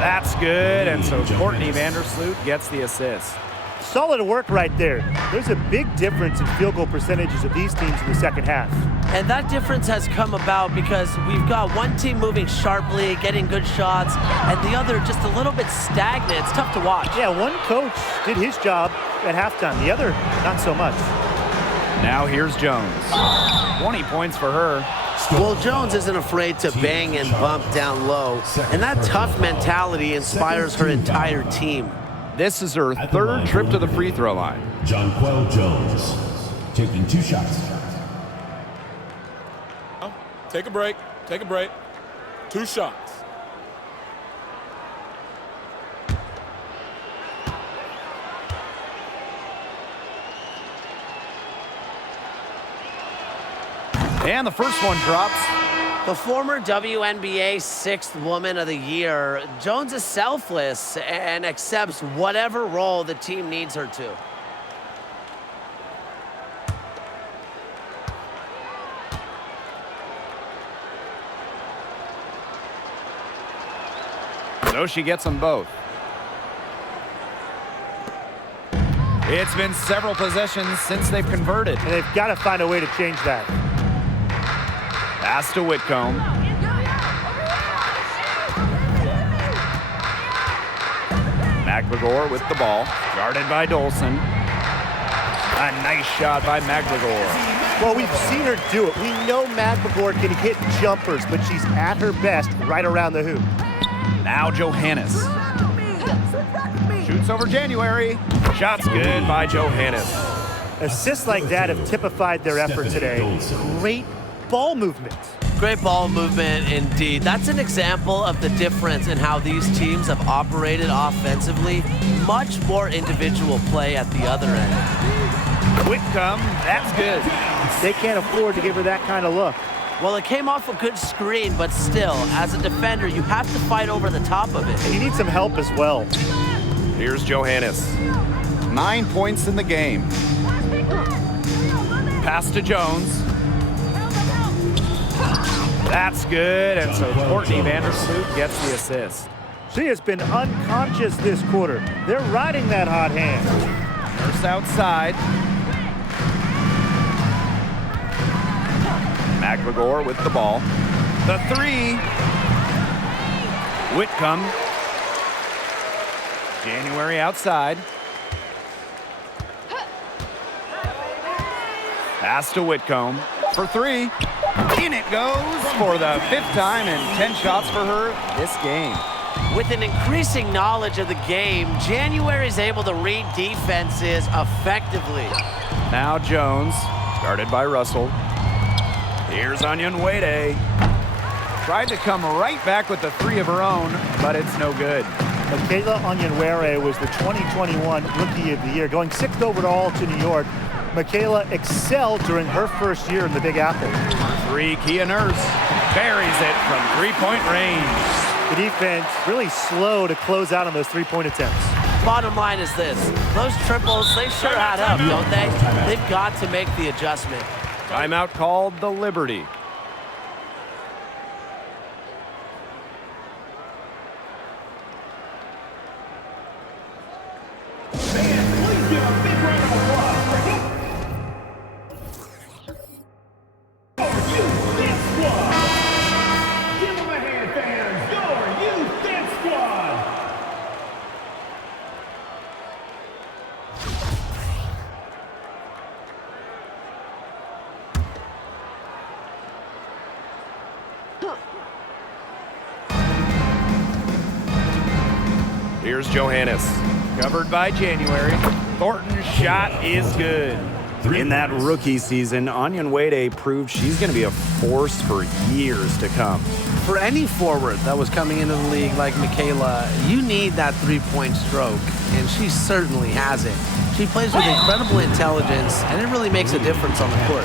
That's good. And so Courtney Vandersloot gets the assist. Solid work right there. There's a big difference in field goal percentages of these teams in the second half. And that difference has come about because we've got one team moving sharply, getting good shots, and the other just a little bit stagnant. It's tough to watch. Yeah, one coach did his job at halftime. The other, not so much. Now here's Jones. 20 points for her. Well, Jones isn't afraid to bang and bump down low, and that tough mentality inspires her entire team. This is her 3rd trip to the free throw line. Jonquel Jones taking 2 shots. Take a break. Take a break. 2 shots. And the first one drops. The former WNBA 6th Woman of the Year, Jones is selfless and accepts whatever role the team needs her to. So she gets them both. It's been several possessions since they've converted. And they've got to find a way to change that. Pass to Whitcomb. McGregor with the ball. Guarded by Dolson. A nice shot by McGregor. Well, we've seen her do it. We know McGregor can hit jumpers, but she's at her best right around the hoop. Now Johannes. Shoots over January. Shot's good by Johannes. Assists like that have typified their effort today. Great ball movement. Great ball movement indeed. That's an example of the difference in how these teams have operated offensively. Much more individual play at the other end. Whitcomb, that's good. They can't afford to give her that kind of look. Well, it came off a good screen, but still, as a defender, you have to fight over the top of it. And you need some help as well. Here's Johannes. 9 points in the game. Pass to Jones. That's good, and so Courtney Vandersloot gets the assist. She has been unconscious this quarter. They're riding that hot hand. Nurse outside. McGregor with the ball. The 3. Whitcomb. January outside. Pass to Whitcomb for 3. In it goes for the 5th time and 10 shots for her this game. With an increasing knowledge of the game, January is able to read defenses effectively. Now Jones, guarded by Russell. Here's Onion Wade. Tried to come right back with the 3 of her own, but it's no good. Michaela Onyenwere was the 2021 Rookie of the Year. Going 6th overall to New York, Michaela excelled during her first year in the Big Apple. 3, Kia Nurse buries it from 3-point range. The defense really slow to close out on those 3-point attempts. bottom line is this. Those triples, they sure add up, don't they? They've got to make the adjustment. Timeout called the Liberty. Please give a big round of applause for your Youth Squad. Give them a hand, fans. Your Youth Squad. Here's Johannes. Covered by January. Thornton's shot is good. In that rookie season, Onion Wade proved she's going to be a force for years to come. For any forward that was coming into the league like Michaela, you need that three-point stroke, and she certainly has it. She plays with incredible intelligence, and it really makes a difference on the court.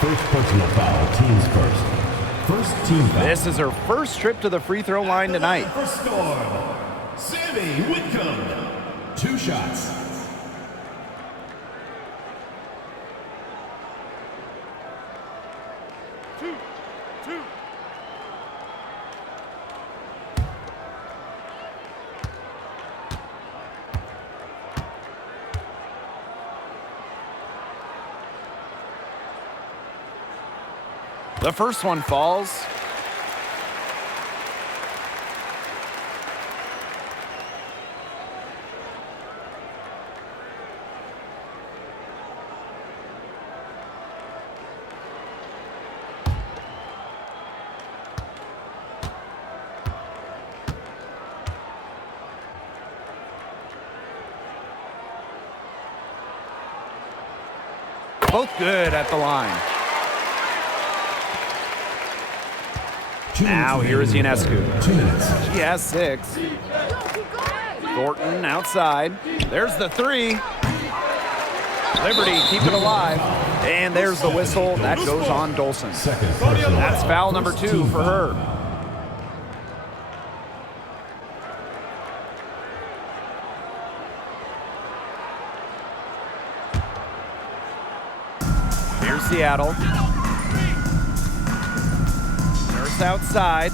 First personal foul, teams first. First team foul. This is her first trip to the free throw line tonight. For Storm, Sammy Whitcomb. 2 shots. The first one falls. Both good at the line. Now here is Ionescu. 2 minutes. She has 6. Thornton outside. There's the 3. Liberty keep it alive. And there's the whistle. That goes on Dolson. Second personal. That's foul number 2 for her. Here's Seattle. Nurse outside.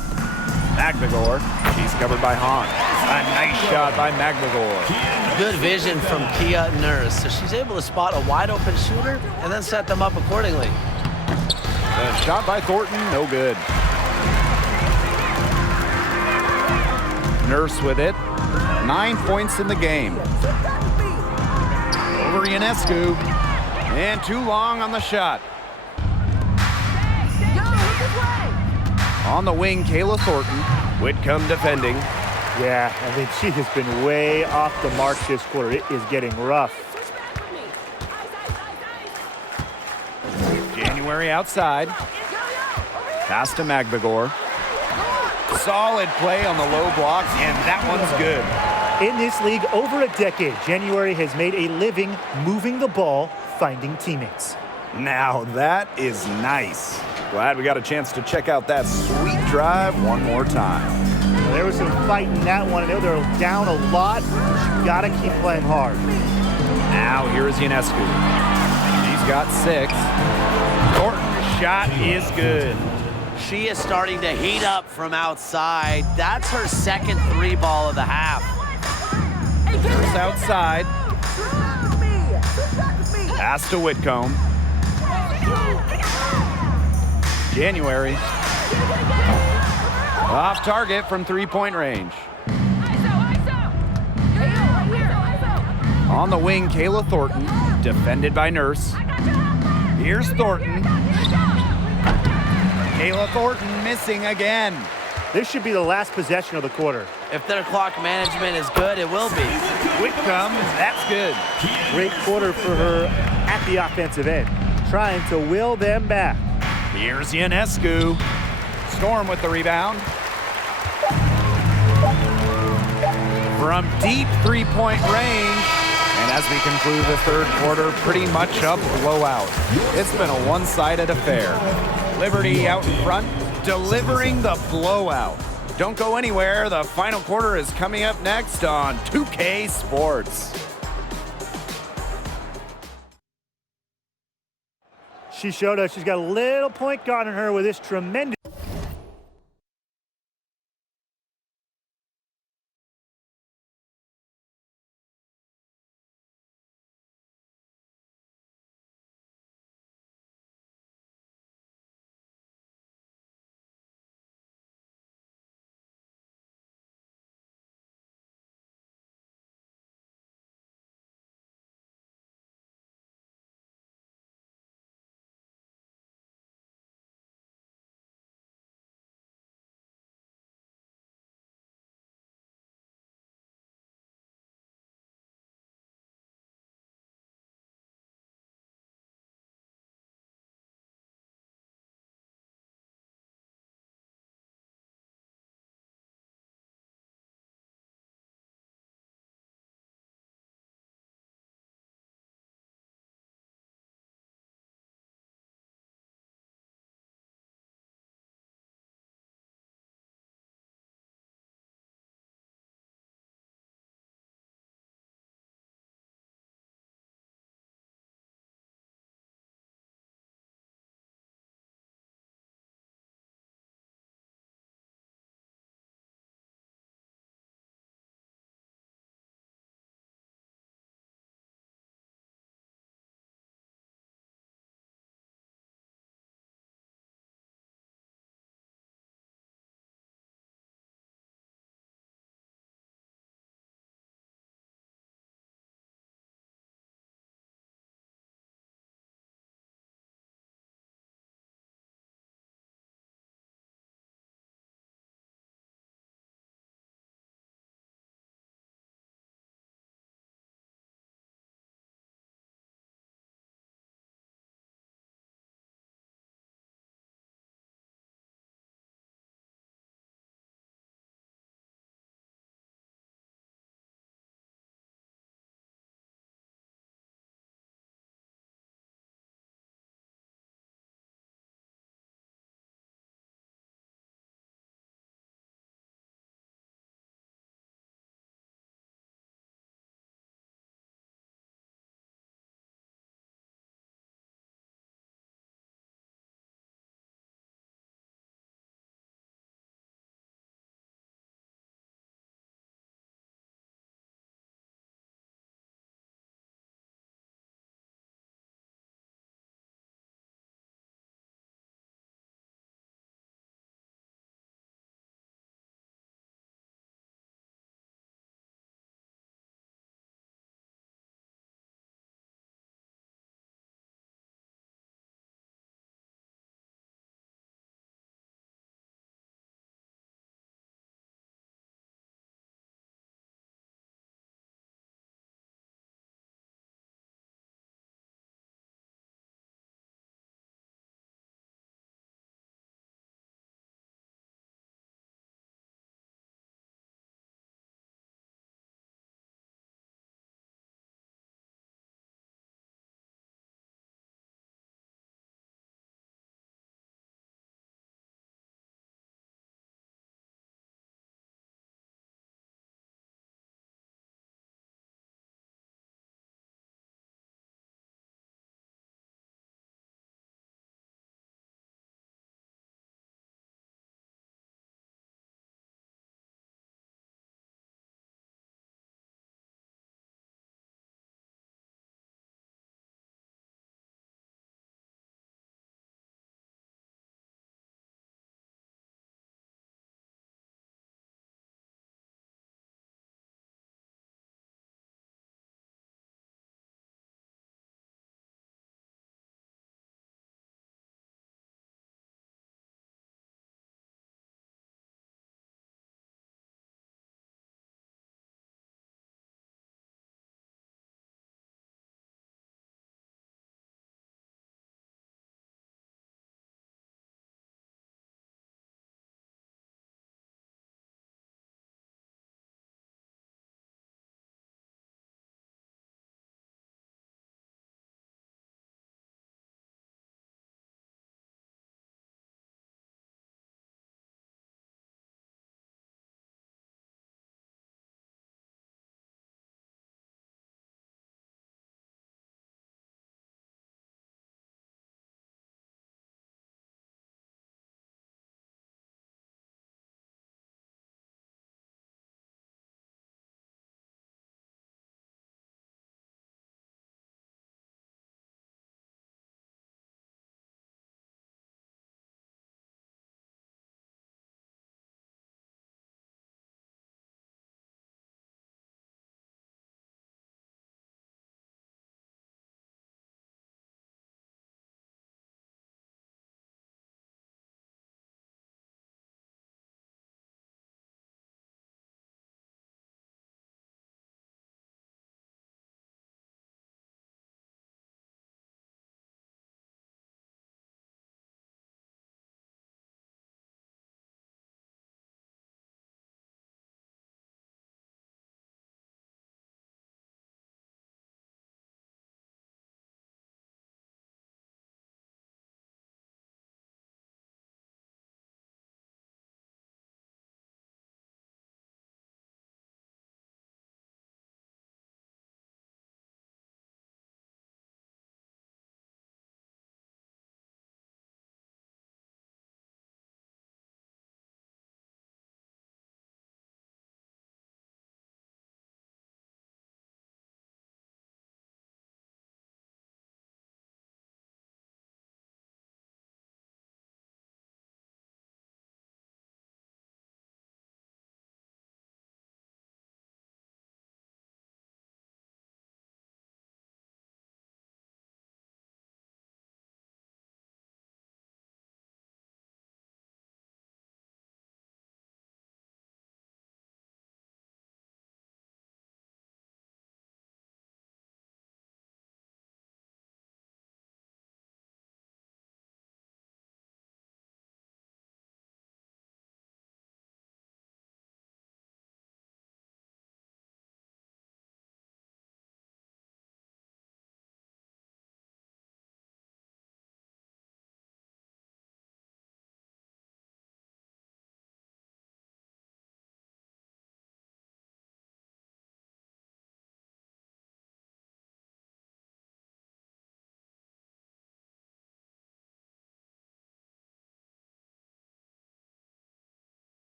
Magbagor. She's covered by Hahn. A nice shot by Magbagor. Good vision from Kia Nurse. So she's able to spot a wide open shooter and then set them up accordingly. The shot by Thornton, no good. Nurse with it. 9 points in the game. Over Ionescu. And too long on the shot. On the wing, Kayla Thornton. Whitcomb defending. Yeah, I mean, she has been way off the mark this quarter. It is getting rough. January outside. Pass to Magbagor. Solid play on the low block, and that one's good. In this league, over a decade, January has made a living moving the ball, finding teammates. Now that is nice. Glad we got a chance to check out that sweet drive one more time. Well, there was some fight in that one. I know they're down a lot. You got to keep playing hard. Now here is Ionescu. She's got 6. Thornton's shot is good. She is starting to heat up from outside. That's her second 3-ball of the half. Nurse outside. Pass to Whitcomb. January. Off target from 3-point range. On the wing, Kayla Thornton. Defended by Nurse. Here's Thornton. Kayla Thornton missing again. This should be the last possession of the quarter. If their clock management is good, it will be. Whitcomb, that's good. Great quarter for her at the offensive end, trying to will them back. Here's Ionescu. Storm with the rebound. From deep 3-point range. And as we conclude the third quarter, pretty much a blowout. It's been a one-sided affair. Liberty out in front, delivering the blowout. Don't go anywhere. The final quarter is coming up next on 2K Sports. She showed us she's got a little point guard on her with this tremendous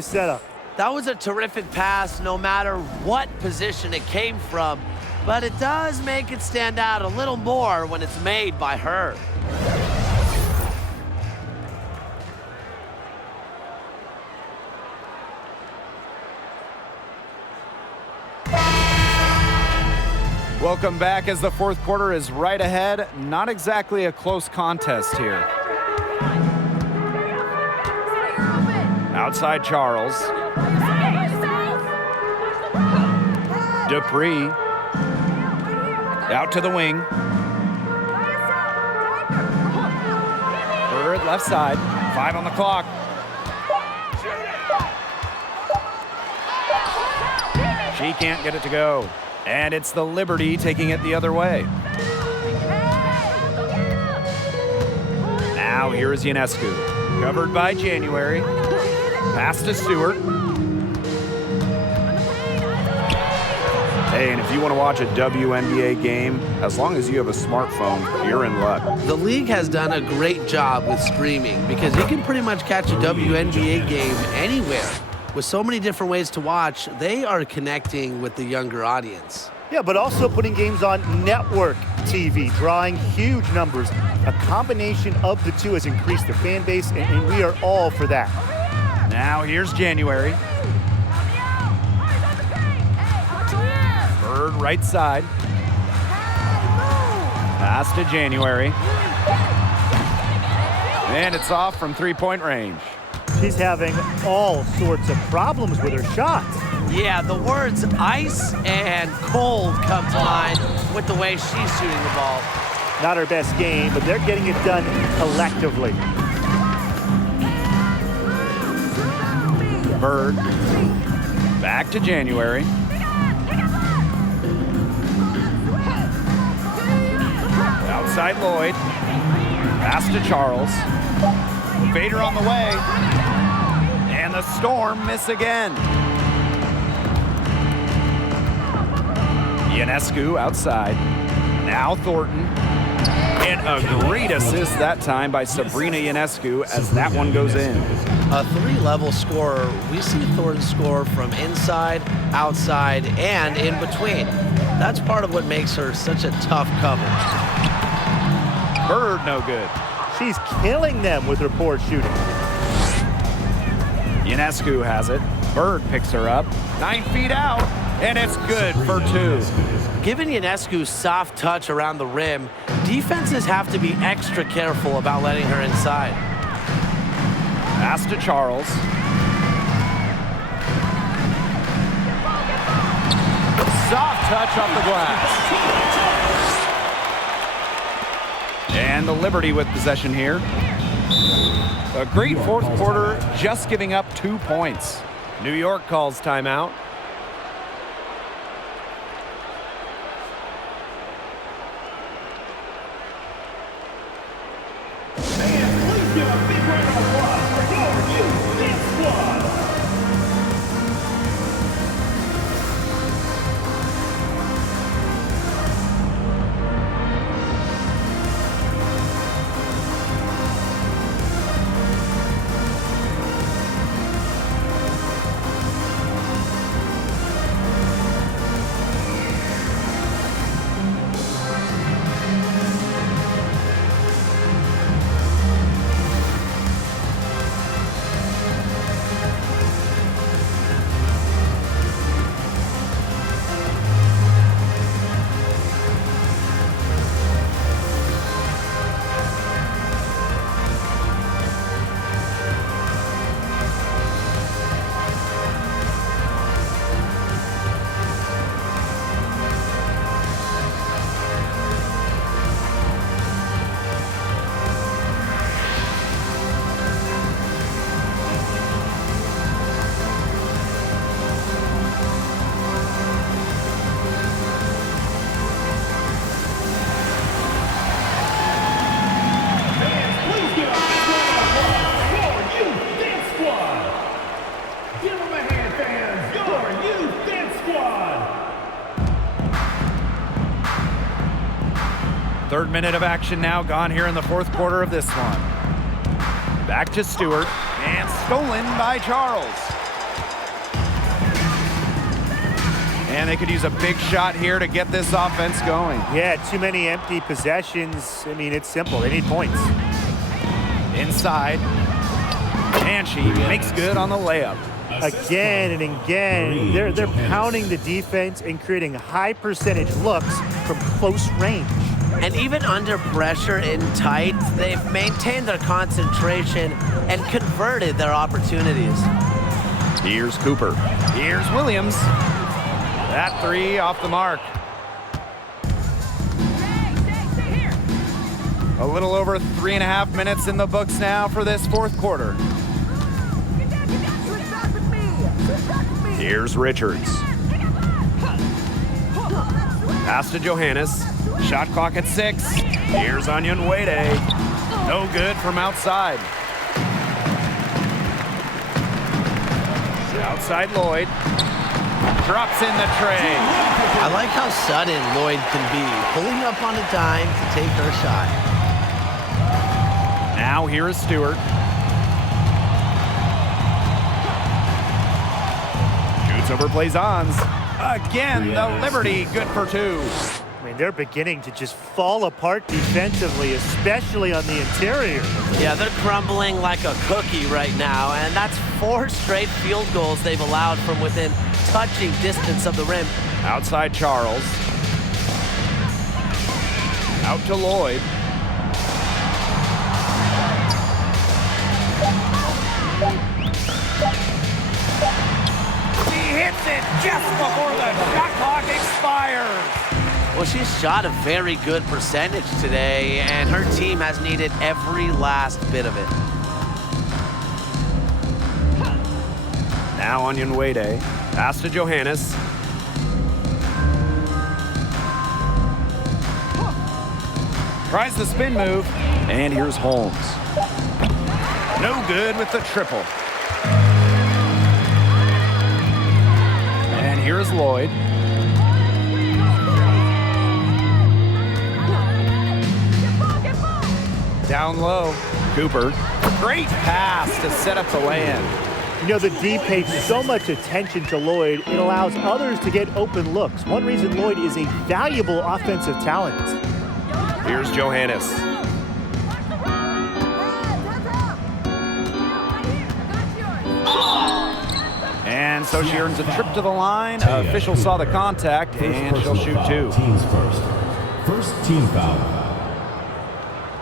Setup. That was a terrific pass no matter what position it came from, but it does make it stand out a little more when it's made by her. Welcome back as the fourth quarter is right ahead. Not exactly a close contest here. Outside Charles. Dupree. Out to the wing. Bird left side. 5 on the clock. She can't get it to go. And it's the Liberty taking it the other way. Now here is Ionescu. Covered by January. Pass to Stewart. Hey, and if you want to watch a WNBA game, as long as you have a smartphone, you're in luck. The league has done a great job with streaming because you can pretty much catch a WNBA game anywhere. With so many different ways to watch, they are connecting with the younger audience. Yeah, but also putting games on network TV, drawing huge numbers. A combination of the two has increased the fan base, and we are all for that. Now here's January. Bird right side. Pass to January. And it's off from three-point range. She's having all sorts of problems with her shot. Yeah, the words ice and cold come to mind with the way she's shooting the ball. Not her best game, but they're getting it done collectively. Bird. Back to January. Outside Lloyd. Pass to Charles. Vader on the way. And the Storm miss again. Ionescu outside. Now Thornton. And a great assist that time by Sabrina Ionescu as that one goes in. A three-level scorer, we see Thornton score from inside, outside, and in between. That's part of what makes her such a tough cover. Bird no good. She's killing them with her poor shooting. Ionescu has it. Bird picks her up. 9 feet out, and it's good for 2. Given Ionescu's soft touch around the rim, defenses have to be extra careful about letting her inside. Pass to Charles. Soft touch off the glass. And the Liberty with possession here. A great fourth quarter, just giving up 2 points. New York calls timeout. Fans, please give a big round of applause for your youth dance squad. Third minute of action now gone here in the fourth quarter of this one. Back to Stewart, and stolen by Charles. And they could use a big shot here to get this offense going. Yeah, too many empty possessions. I mean, it's simple. They need points. Inside. And she makes good on the layup. Again and again, they're pounding the defense and creating high percentage looks from close range. And even under pressure in tight, they've maintained their concentration and converted their opportunities. Here's Cooper. Here's Williams. That three off the mark. A little over 3.5 minutes in the books now for this fourth quarter. Here's Richards. Pass to Johannes. Shot clock at 6. Here's Onyenwere. No good from outside. Outside Lloyd. Drops in the tray. I like how sudden Lloyd can be, pulling up on a dime to take her shot. Now here is Stewart. Shoots over plays ons. Again, the Liberty good for 2. I mean, they're beginning to just fall apart defensively, especially on the interior. Yeah, they're crumbling like a cookie right now, and that's 4 straight field goals they've allowed from within touching distance of the rim. Outside Charles. Out to Lloyd. He hits it just before the shot clock expires. Well, she's shot a very good percentage today, and her team has needed every last bit of it. Now Onyenwere. Pass to Johannes. Tries the spin move. And here's Holmes. No good with the triple. And here's Lloyd. Down low. Cooper. Great pass to set up the lay-in. You know, the D pays so much attention to Lloyd, it allows others to get open looks. One reason Lloyd is a valuable offensive talent. Here's Johannes. And so she earns a trip to the line. Official saw the contact, and she'll shoot 2. Teams first. First team foul.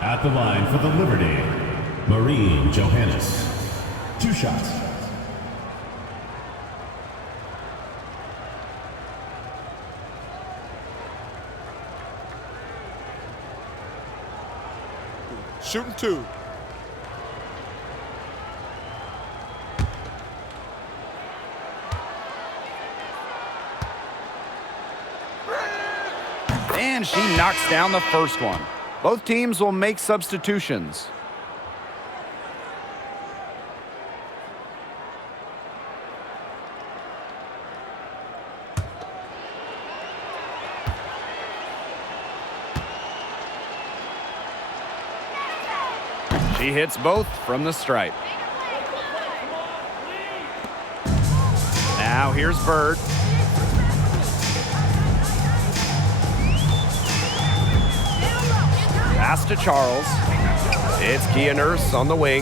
At the line for the Liberty, Maureen Johannes. 2 shots. Shooting 2. And she knocks down the first one. Both teams will make substitutions. She hits both from the stripe. Now here's Bird. Pass to Charles. It's Kia Nurse on the wing.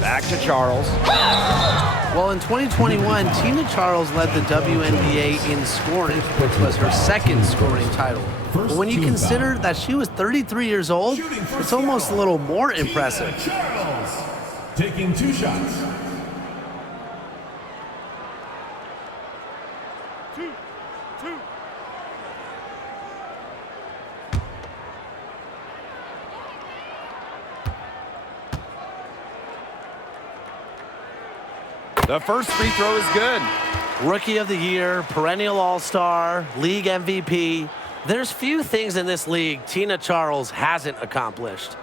Back to Charles. Well, in 2021, Tina Charles led the WNBA in scoring, which was her second scoring title. But when you consider that she was 33 years old, it's almost a little more impressive. Charles taking 2 shots. The first free throw is good. Rookie of the Year, perennial All-Star, league MVP. There's few things in this league Tina Charles hasn't accomplished.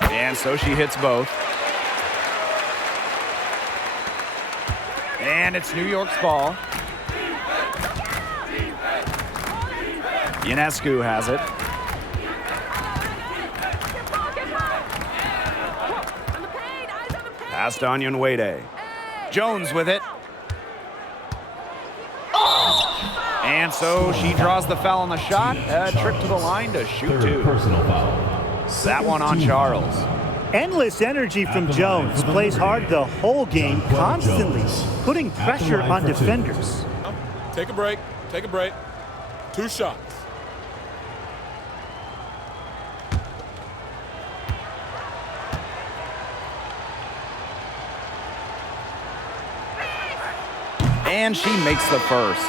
And so she hits both. And it's New York's ball. Ionescu has it. Pass to Onyenwere. Jones with it. And so she draws the foul on the shot. A trip to the line to shoot Third two. personal foul. That one on Charles. Endless energy from Jones. Plays hard the whole game, constantly putting pressure on defenders. Take a break. Take a break. 2 shots. And she makes the first.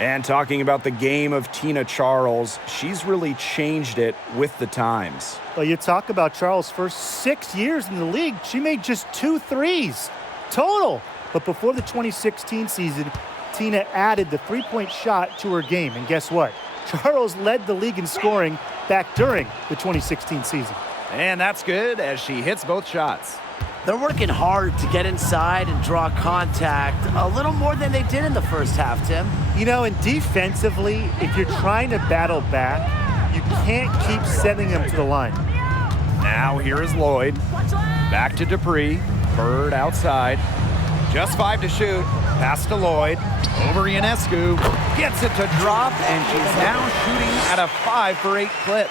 And talking about the game of Tina Charles, she's really changed it with the times. Well, you talk about Charles' first 6 years in the league, she made just 2 threes total. But before the 2016 season, Tina added the three-point shot to her game. And guess what? Charles led the league in scoring back during the 2016 season. And that's good as she hits both shots. They're working hard to get inside and draw contact a little more than they did in the first half, Tim. You know, and defensively, if you're trying to battle back, you can't keep sending them to the line. Now here is Lloyd. Back to Dupree. Bird outside. Just 5 to shoot. Pass to Lloyd. Over Ionescu. Gets it to drop, and she's now shooting at a 5 for 8 clip.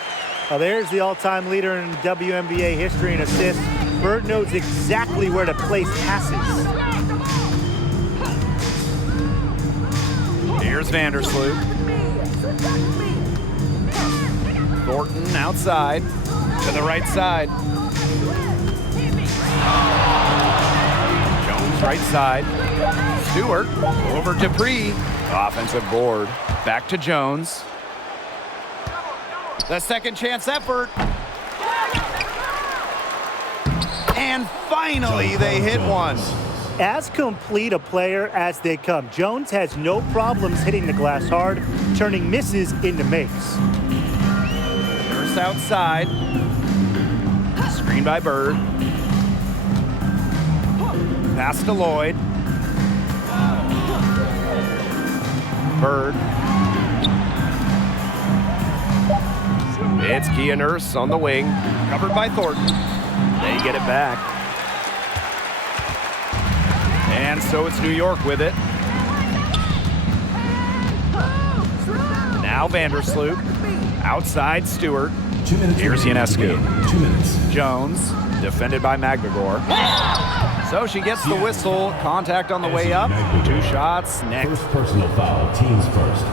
Now there's the all-time leader in WNBA history in assists. Bird knows exactly where to place passes. Here's Vandersloot. Thornton outside to the right side. Jones right side. Stewart over Dupree. Offensive board. Back to Jones. The second chance effort. And finally they hit one. As complete a player as they come, Jones has no problems hitting the glass hard, turning misses into makes. Nurse outside. Screen by Bird. Pass to Lloyd. Bird. It's Kia Nurse on the wing, covered by Thornton. They get it back. And so it's New York with it. Now Vandersloot. Outside Stewart. 2 minutes. Here's Ionescu. 2 minutes. Jones, defended by Magdagor. So she gets the whistle. Contact on the way up. 2 shots next. First personal foul, teams first.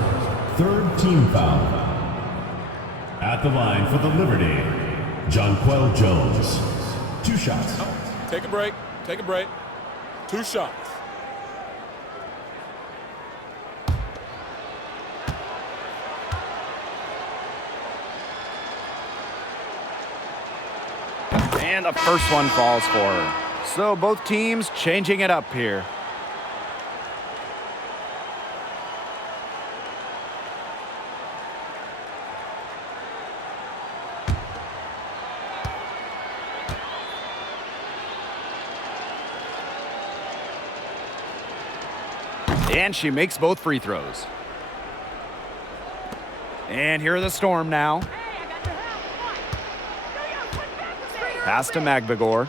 Third team foul. At the line for the Liberty, Jonquel Jones. 2 shots. Take a break. Take a break. 2 shots. And the first one falls for her. So both teams changing it up here. And she makes both free throws. And here are the Storm now. Pass to Magdagor.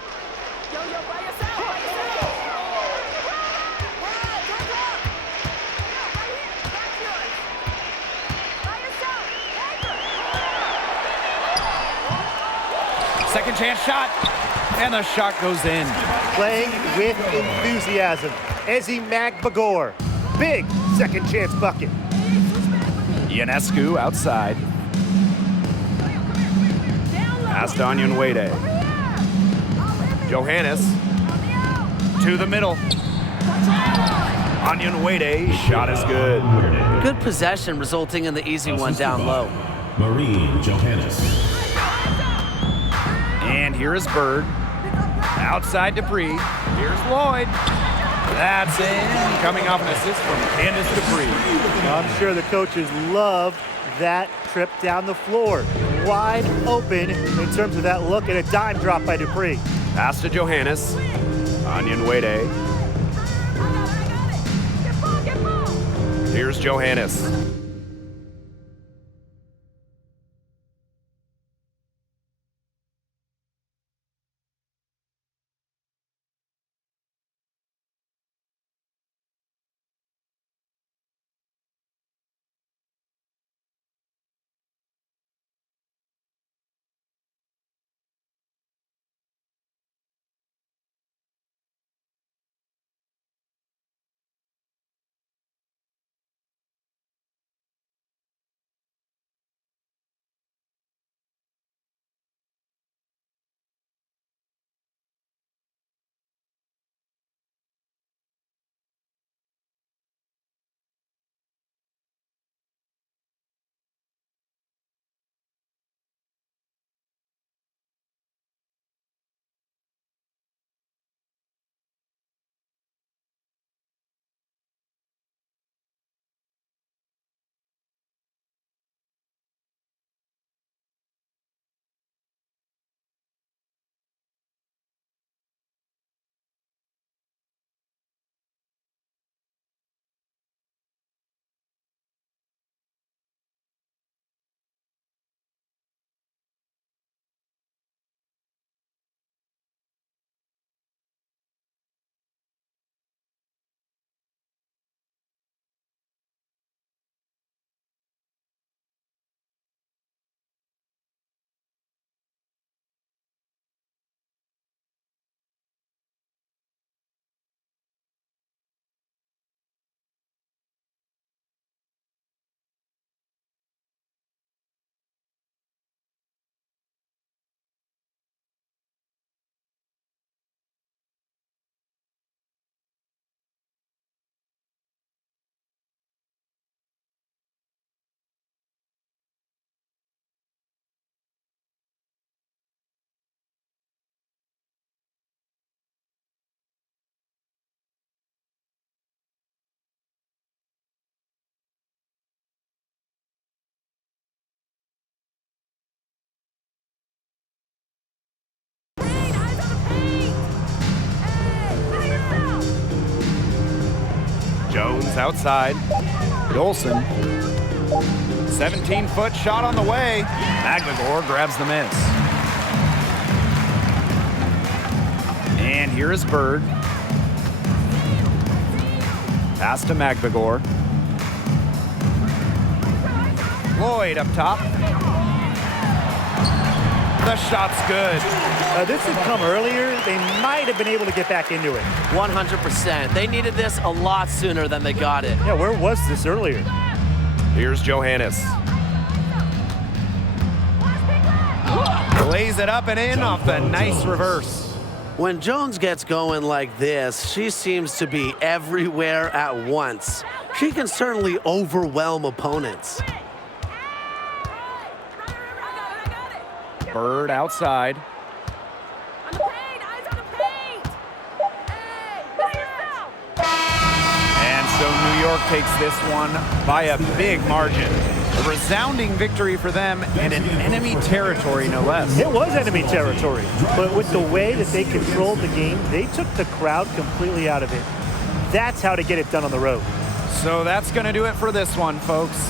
Second chance shot. And the shot goes in. Playing with enthusiasm. Ezzy Magdagor. Big second chance bucket. Ionescu outside. Pass to Onyenwere. Johannes to the middle. Onyenwere, shot is good. Good possession resulting in the easy one down low. Marine Johannes. And here is Bird. Outside Dupree. Here's Lloyd. That's in. Coming off an assist from Candace Dupree. I'm sure the coaches love that trip down the floor. Wide open in terms of that look and a dime drop by Dupree. Pass to Johannes. Onyenwere. Here's Johannes. outside. Olsen. 17-foot shot on the way. Magbagor grabs the miss. And here is Bird. Pass to Magbagor. Lloyd up top. The shot's good. This had come earlier. They might have been able to get back into it. 100%. They needed this a lot sooner than they got it. Yeah, where was this earlier? Here's Johannes. Lays it up and in off the nice reverse. When Jones gets going like this, she seems to be everywhere at once. She can certainly overwhelm opponents. Bird outside. And so New York takes this one by a big margin. A resounding victory for them and in enemy territory, no less. It was enemy territory, but with the way that they controlled the game, they took the crowd completely out of it. That's how to get it done on the road. So that's going to do it for this one, folks.